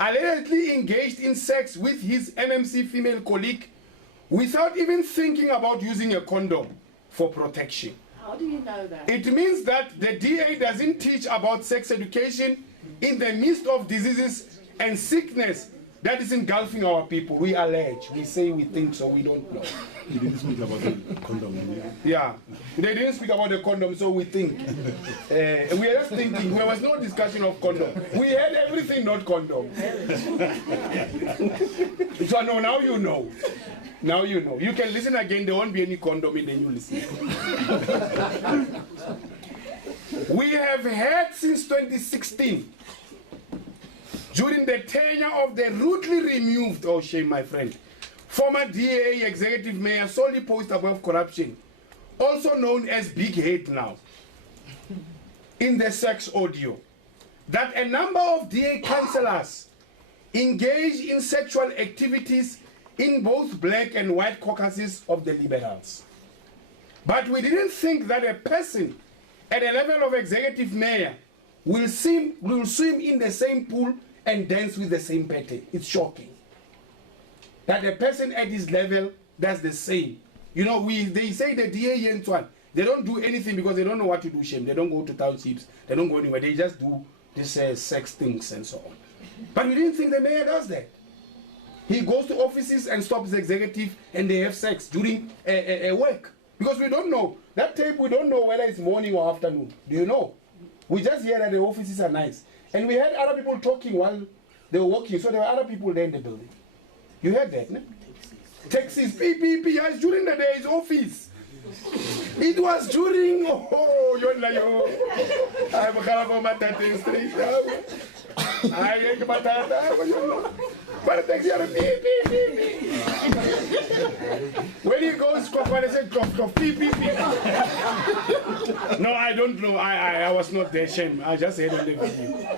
allegedly engaged in sex with his MMC female colleague without even thinking about using a condom for protection. How do you know that? It means that the DA doesn't teach about sex education in the midst of diseases and sickness that is engulfing our people. We allege, we say we think, so we don't know. He didn't speak about the condom. Yeah, they didn't speak about the condom, so we think. We are just thinking, there was no discussion of condom. We had everything not condom. So no, now you know. Now you know. You can listen again, there won't be any condom in the new listen. We have had since 2016, during the tenure of the rudely removed, oh shame my friend, former DA executive mayor solely post above corruption, also known as Big Head now, in the sex audio, that a number of DA councillors engage in sexual activities in both black and white caucuses of the Liberals. But we didn't think that a person at a level of executive mayor will swim in the same pool and dance with the same pattern. It's shocking that a person at his level does the same. You know, they say the DA here in Tshwane, they don't do anything because they don't know what to do, shame. They don't go to townships, they don't go anywhere, they just do this sex things and so on. But we didn't think the mayor does that. He goes to offices and stops the executive and they have sex during a work. Because we don't know. That tape, we don't know whether it's morning or afternoon. Do you know? We just hear that the offices are nice. And we had other people talking while they were walking. So there were other people there in the building. You heard that, no? Taxis, PPP, yes, during the day, his office. It was during, you're like, I'm a kind of a street. I ain't but the taxi are beep. When he goes, I said, beep. No, I don't know. I was not there, shame. I just heard on the video.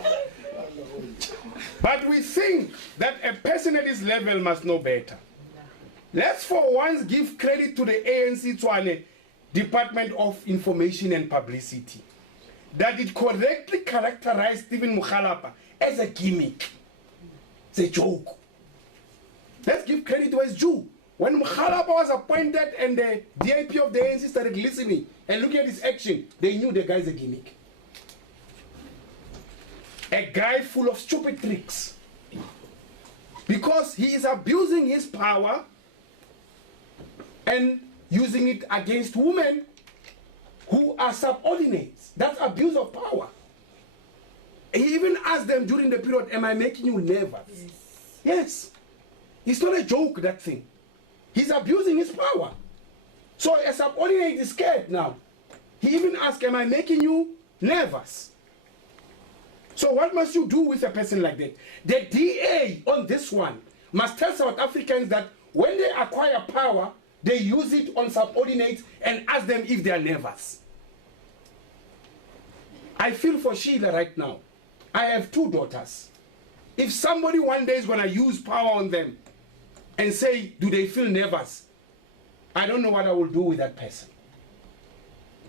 But we think that a person at this level must know better. Let's for once give credit to the ANC Tshwane Department of Information and Publicity that it correctly characterized Stevens Mokgalapa as a gimmick. It's a joke. Let's give credit to his due. When Mokgalapa was appointed and the DIP of the ANC started listening and looking at his action, they knew the guy's a gimmick. A guy full of stupid tricks. Because he is abusing his power and using it against women who are subordinates. That's abuse of power. He even asked them during the period, am I making you nervous? Yes. It's not a joke, that thing. He's abusing his power. So a subordinate is scared now. He even asked, am I making you nervous? So what must you do with a person like that? The DA on this one must tell South Africans that when they acquire power, they use it on subordinates and ask them if they are nervous. I feel for Sheila right now. I have 2 daughters. If somebody one day is going to use power on them and say, do they feel nervous? I don't know what I will do with that person.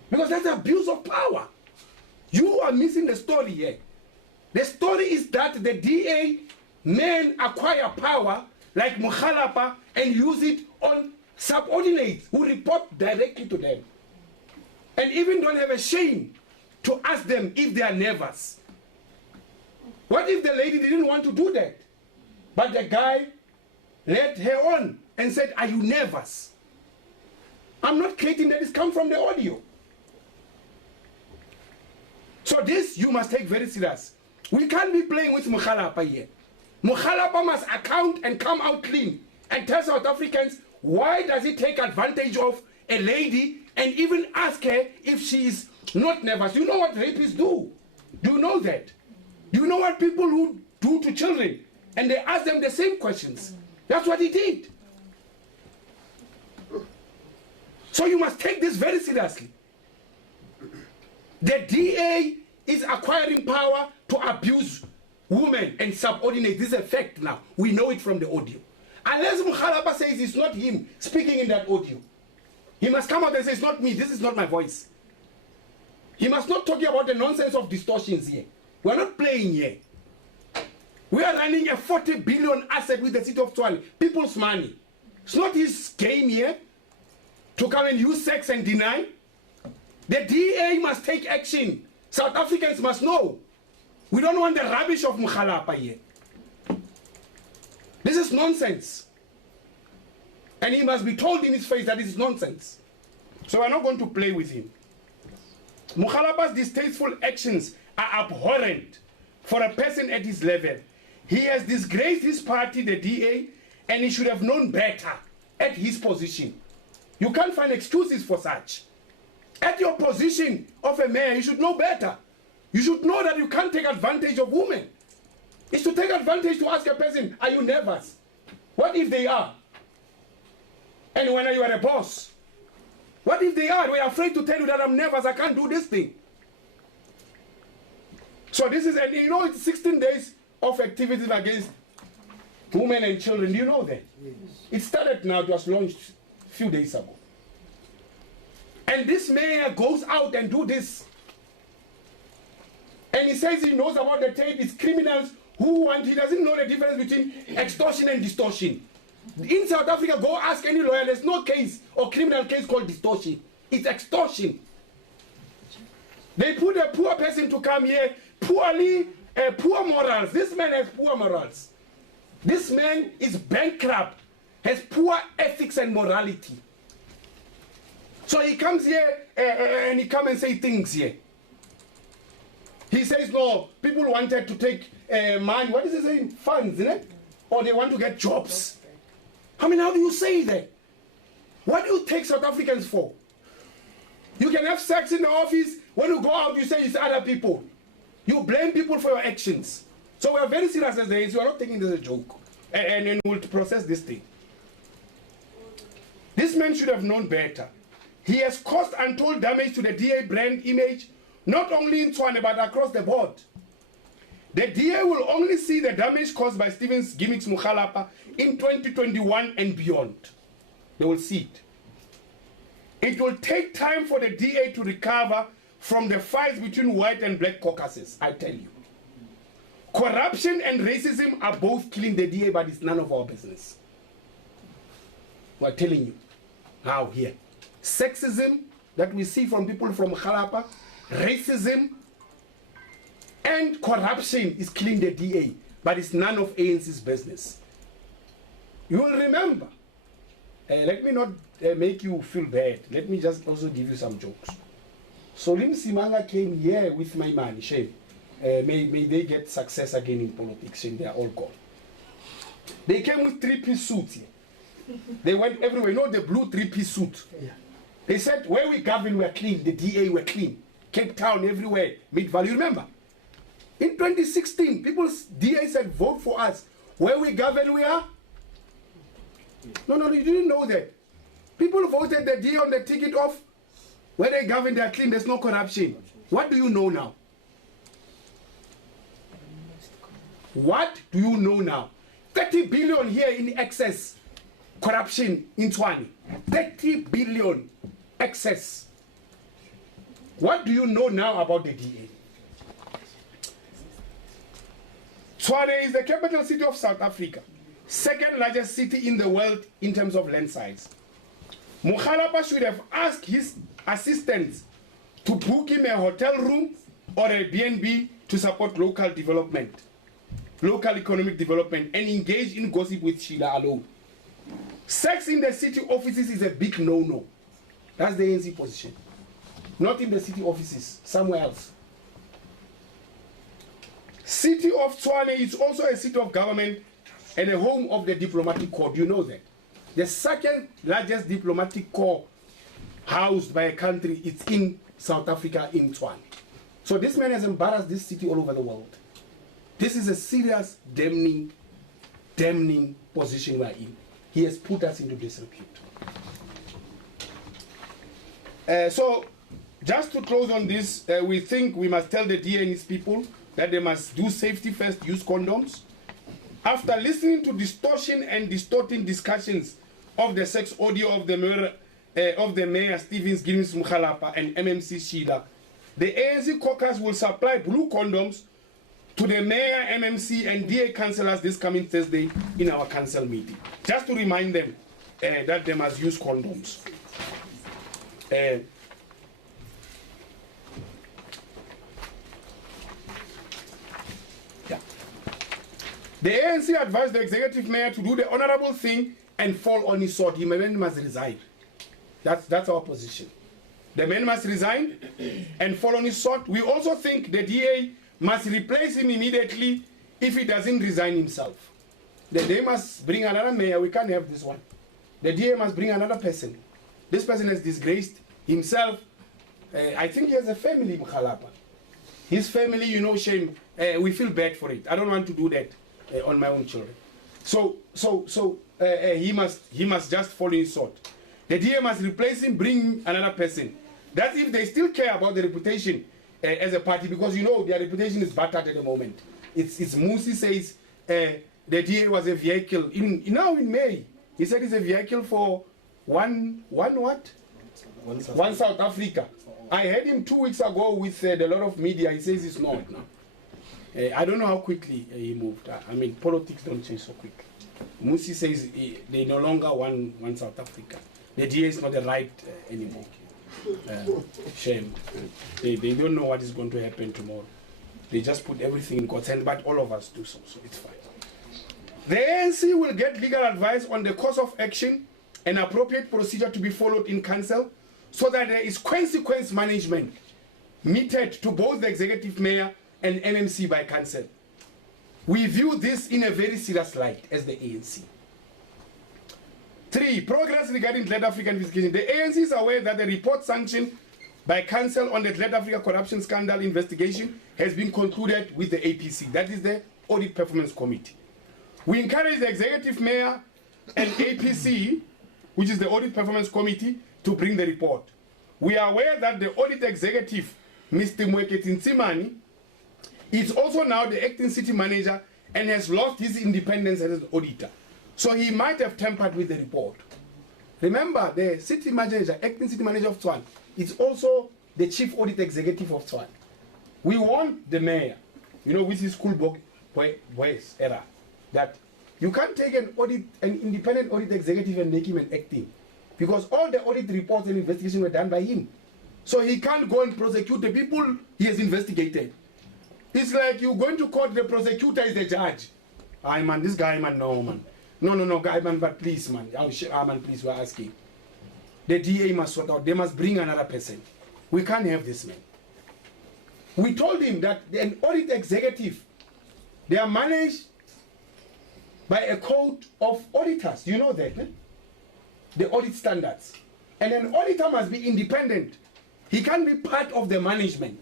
Because that's abuse of power. You are missing the story here. The story is that the DA men acquire power like Mokgalapa and use it on subordinates who report directly to them. And even don't have a shame to ask them if they are nervous. What if the lady didn't want to do that? But the guy led her on and said, are you nervous? I'm not creating that, it's come from the audio. So this you must take very serious. We can't be playing with Mokgalapa here. Mokgalapa must account and come out clean and tell South Africans why does he take advantage of a lady and even ask her if she is not nervous. You know what rapists do? Do you know that? Do you know what people who do to children? And they ask them the same questions. That's what he did. So you must take this very seriously. The DA is acquiring power to abuse women and subordinate. This is a fact now. We know it from the audio. Unless Mokgalapa says it's not him speaking in that audio, he must come out and say, it's not me, this is not my voice. He must not talk about the nonsense of distortions here. We're not playing here. We are running a 40 billion asset with the city of Tshwane, people's money. It's not his game here to come and use sex and deny. The DA must take action. South Africans must know. We don't want the rubbish of Mokgalapa here. This is nonsense. And he must be told in his face that it is nonsense. So we're not going to play with him. Mokhalapa's distasteful actions are abhorrent for a person at his level. He has disgraced his party, the DA, and he should have known better at his position. You can't find excuses for such. At your position of a mayor, you should know better. You should know that you can't take advantage of women. It's to take advantage to ask a person, are you nervous? What if they are? And when you are a boss, what if they are? We're afraid to tell you that I'm nervous, I can't do this thing. So this is, and you know, it's 16 days of activities against women and children. Do you know that? Yes. It started now, it was launched a few days ago. And this mayor goes out and do this. And he says he knows about the tape. It's criminals who want, he doesn't know the difference between extortion and distortion. In South Africa, go ask any lawyer, there's no case or criminal case called distortion. It's extortion. They put a poor person to come here, poor morals. This man has poor morals. This man is bankrupt, has poor ethics and morality. So he comes here and he comes and say things here. He says, no, people wanted to take money, what is he saying? Funds, isn't it? Or they want to get jobs. I mean, how do you say that? What do you take South Africans for? You can have sex in the office. When you go out, you say it's other people. You blame people for your actions. So we are very serious as there is. We are not taking this as a joke. And we'll process this thing. This man should have known better. He has caused untold damage to the DA brand image, not only in Tshwane, but across the board. The DA will only see the damage caused by Stevens Gimmicks Mokgalapa in 2021 and beyond. They will see it. It will take time for the DA to recover from the fights between white and black caucuses, I tell you. Corruption and racism are both killing the DA, but it's none of our business. We're telling you. Now here. Sexism that we see from people from Mokgalapa, racism and corruption is killing the DA, but it's none of ANC's business. You will remember. Let me not make you feel bad. Let me just also give you some jokes. So Lim Simanga came here with my money, shame. May they get success again in politics, and they are all gone. They came with three-piece suits here. They went everywhere. You know the blue three-piece suit? Yeah. They said, where we govern, we're clean. The DA, we're clean. Cape Town, everywhere. Mid-Valley. You remember? In 2016, people's DA said, vote for us. Where we govern, we are. No, you didn't know that. People voted the DA on the ticket of where they govern, they are clean, there's no corruption. What do you know now? What do you know now? 30 billion here in excess corruption in Tshwane. 30 billion excess. What do you know now about the DA? Tshwane is the capital city of South Africa. Second largest city in the world in terms of land size. Mokgalapa should have asked his assistants to book him a hotel room or a B&B to support local development, local economic development, and engage in gossip with Sheila alone. Sex in the city offices is a big no-no. That's the ANC position. Not in the city offices, somewhere else. City of Tshwane is also a seat of government and a home of the diplomatic corps. Do you know that? The second largest diplomatic corps housed by a country is in South Africa, in Tshwane. So this man has embarrassed this city all over the world. This is a serious, damning position we're in. He has put us into disrepute. So, just to close on this, we think we must tell the DA and his people that they must do safety first, use condoms. After listening to distortion and distorting discussions of the sex audio of the mayor Stevens Mokgalapa and MMC Sheila, the ANC caucus will supply blue condoms to the mayor, MMC, and DA councillors this coming Thursday in our council meeting. Just to remind them that they must use condoms. The ANC advised the executive mayor to do the honorable thing and fall on his sword. The man must resign. That's our position. The man must resign and fall on his sword. We also think the DA must replace him immediately if he doesn't resign himself. The DA must bring another mayor. We can't have this one. The DA must bring another person. This person has disgraced himself. I think he has a family, Mokgalapa. His family, you know, shame. We feel bad for it. I don't want to do that on my own children. So he must just follow his sword. The DA must replace him, bring another person. That's if they still care about the reputation as a party, because you know their reputation is battered at the moment. It's Musi says the DA was a vehicle now in May. He said it's a vehicle for one South Africa. I heard him 2 weeks ago with a lot of media. He says it's not now. I don't know how quickly he moved. I mean, politics don't change so quick. Musi says they no longer want South Africa. The DA is not the right anymore. Shame. They don't know what is going to happen tomorrow. They just put everything in God's hand, but all of us do so it's fine. The ANC will get legal advice on the course of action and appropriate procedure to be followed in council so that there is consequence management meted to both the executive mayor and MMC by council. We view this in a very serious light as the ANC. 3. Progress regarding Glad Africa investigation. The ANC is aware that the report sanctioned by council on the Glad Africa corruption scandal investigation has been concluded with the APC. That is the Audit Performance Committee. We encourage the executive mayor and APC, which is the Audit Performance Committee, to bring the report. We are aware that the audit executive, Mr. Mokgalapa, is also now the acting city manager and has lost his independence as an auditor. So he might have tampered with the report. Remember, the city manager, acting city manager of Tshwane, is also the chief audit executive of Tshwane. We want the mayor, with his school boys era, that you can't take an independent audit executive and make him an acting, because all the audit reports and investigations were done by him. So he can't go and prosecute the people he has investigated. It's like you going to court, the prosecutor is the judge. Man, this guy, man, no, man. No, guy, man, but please, man. Man, please, we're asking. The DA must sort out. They must bring another person. We can't have this, man. We told him that an audit executive, they are managed by a code of auditors. You know that, the audit standards. And an auditor must be independent. He can't be part of the management.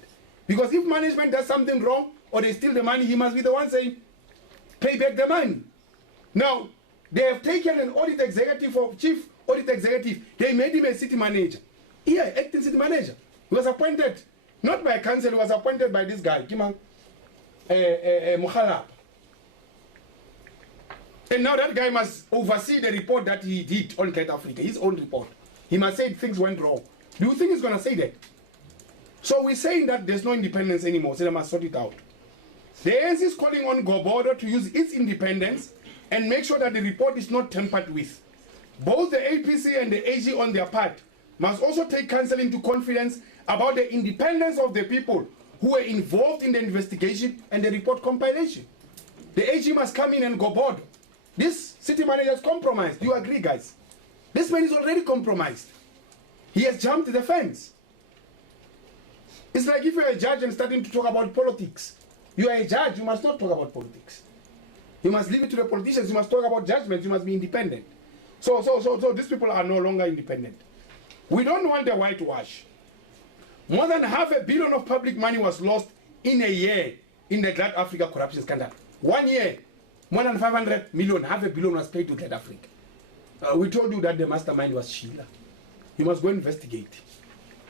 Because if management does something wrong or they steal the money, he must be the one saying, pay back the money. Now, they have taken an audit executive or chief audit executive. They made him a city manager. Yeah, acting city manager. He was appointed, not by a council, he was appointed by this guy, Mokgalapa. And now that guy must oversee the report that he did on Great Africa, his own report. He must say things went wrong. Do you think he's going to say that? So we're saying that there's no independence anymore, so they must sort it out. The ANC is calling on Gobodo to use its independence and make sure that the report is not tampered with. Both the APC and the AG on their part must also take counsel into confidence about the independence of the people who were involved in the investigation and the report compilation. The AG must come in and Gobodo. This city manager is compromised. Do you agree, guys? This man is already compromised. He has jumped the fence. It's like if you're a judge and starting to talk about politics. You are a judge, you must not talk about politics. You must leave it to the politicians, you must talk about judgments, you must be independent. So these people are no longer independent. We don't want the whitewash. More than $500 million of public money was lost in a year in the Glad Africa corruption scandal. 1 year, more than 500 million, $500 million was paid to Glad Africa. We told you that the mastermind was Sheila. You must go investigate.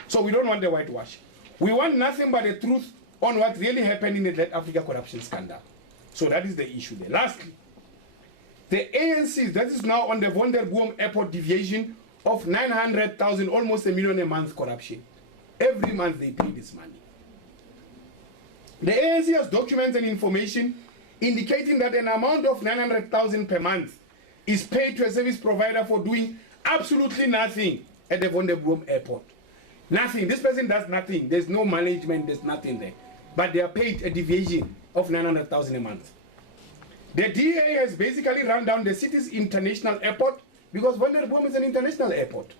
So we don't want the whitewash. We want nothing but the truth on what really happened in the Glad Africa corruption scandal. So that is the issue there. Lastly, the ANC, that is now on the Wonderboom Airport deviation of 900,000, almost $1 million a month corruption. Every month they pay this money. The ANC has documents and information indicating that an amount of 900,000 per month is paid to a service provider for doing absolutely nothing at the Wonderboom Airport. Nothing. This person does nothing. There's no management, there's nothing there. But they are paid a deviation of 900,000 a month. The DA has basically run down the city's international airport, because Wonderboom is an international airport,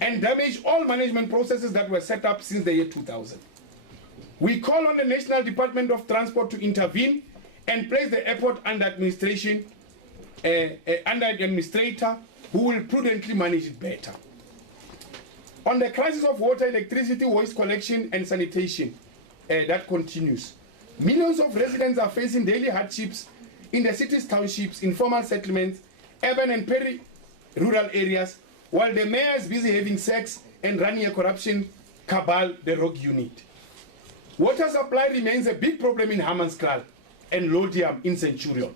and damaged all management processes that were set up since the year 2000. We call on the National Department of Transport to intervene and place the airport under administration, under an administrator who will prudently manage it better. On the crisis of water, electricity, waste collection and sanitation, that continues. Millions of residents are facing daily hardships in the city's townships, informal settlements, urban and peri-rural areas, while the mayor is busy having sex and running a corruption cabal, the Rogue Unit. Water supply remains a big problem in Hammanskraal and Lodium in Centurion.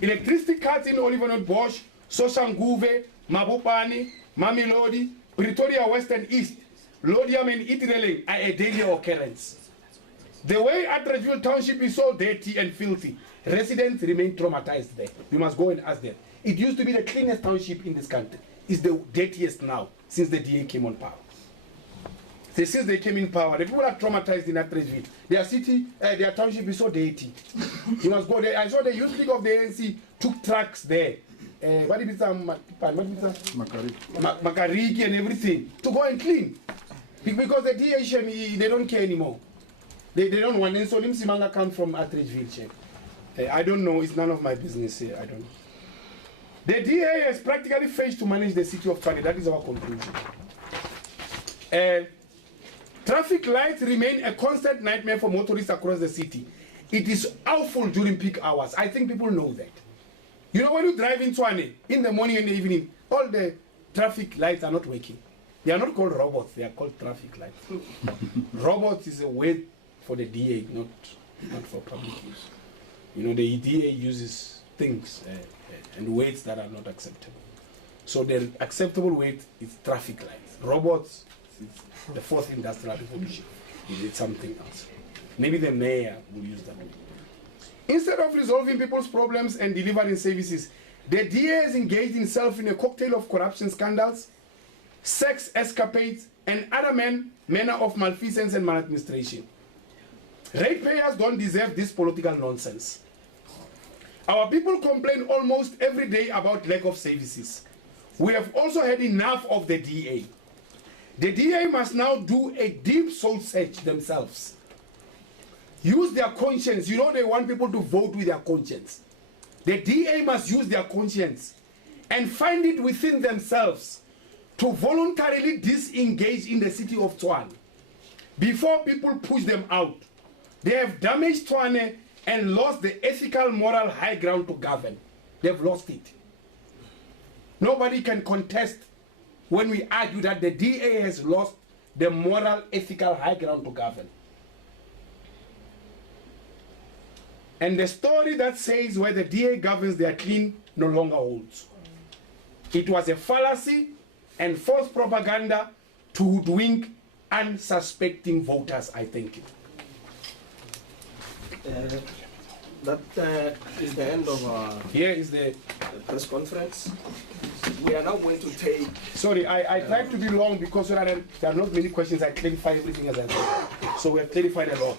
Electricity cuts in Olifantsfontein, Soshanguve, Mabopane, Mamelodi, Pretoria West and East, Lodium and Itireleng are a daily occurrence. The way Atteridgeville Township is so dirty and filthy, residents remain traumatized there. You must go and ask them. It used to be the cleanest township in this country. It's the dirtiest now since the DA came on power. So since they came in power, the people are traumatized in Atteridgeville. Their township is so dirty. You must go there. I saw the youth league of the ANC took trucks there. Makariki and everything to go and clean. Because the DA, they don't care anymore. They don't want it. So Lim Simanga comes from Atteridgeville. I don't know. It's none of my business here. I don't know. The DA has practically failed to manage the city of Tshwane. That is our conclusion. Traffic lights remain a constant nightmare for motorists across the city. It is awful during peak hours. I think people know that. You know, when you drive in Tshwane, in the morning and the evening, all the traffic lights are not working. They are not called robots. They are called traffic lights. Robots is a word for the DA, not for public use. You know, the DA uses things and words that are not acceptable. So the acceptable weight is traffic lights. Robots, the fourth industrial revolution. It's something else. Maybe the mayor will use that. Instead of resolving people's problems and delivering services, the DA has engaged himself in a cocktail of corruption scandals, sex escapades, and other manner of malfeasance and maladministration. Ratepayers don't deserve this political nonsense. Our people complain almost every day about lack of services. We have also had enough of the DA. The DA must now do a deep soul search themselves. Use their conscience. You know they want people to vote with their conscience. The DA must use their conscience and find it within themselves to voluntarily disengage in the city of Tshwane before people push them out. They have damaged Tshwane and lost the ethical, moral high ground to govern. They've lost it. Nobody can contest when we argue that the DA has lost the moral, ethical high ground to govern. And the story that says where the DA governs, they are clean, no longer holds. It was a fallacy and false propaganda to hoodwink unsuspecting voters, I think. That is the end of our Here is the press conference. We are now going to take... Sorry, I tried to be long because there are not many questions. I clarified everything as I said. So we have clarified a lot.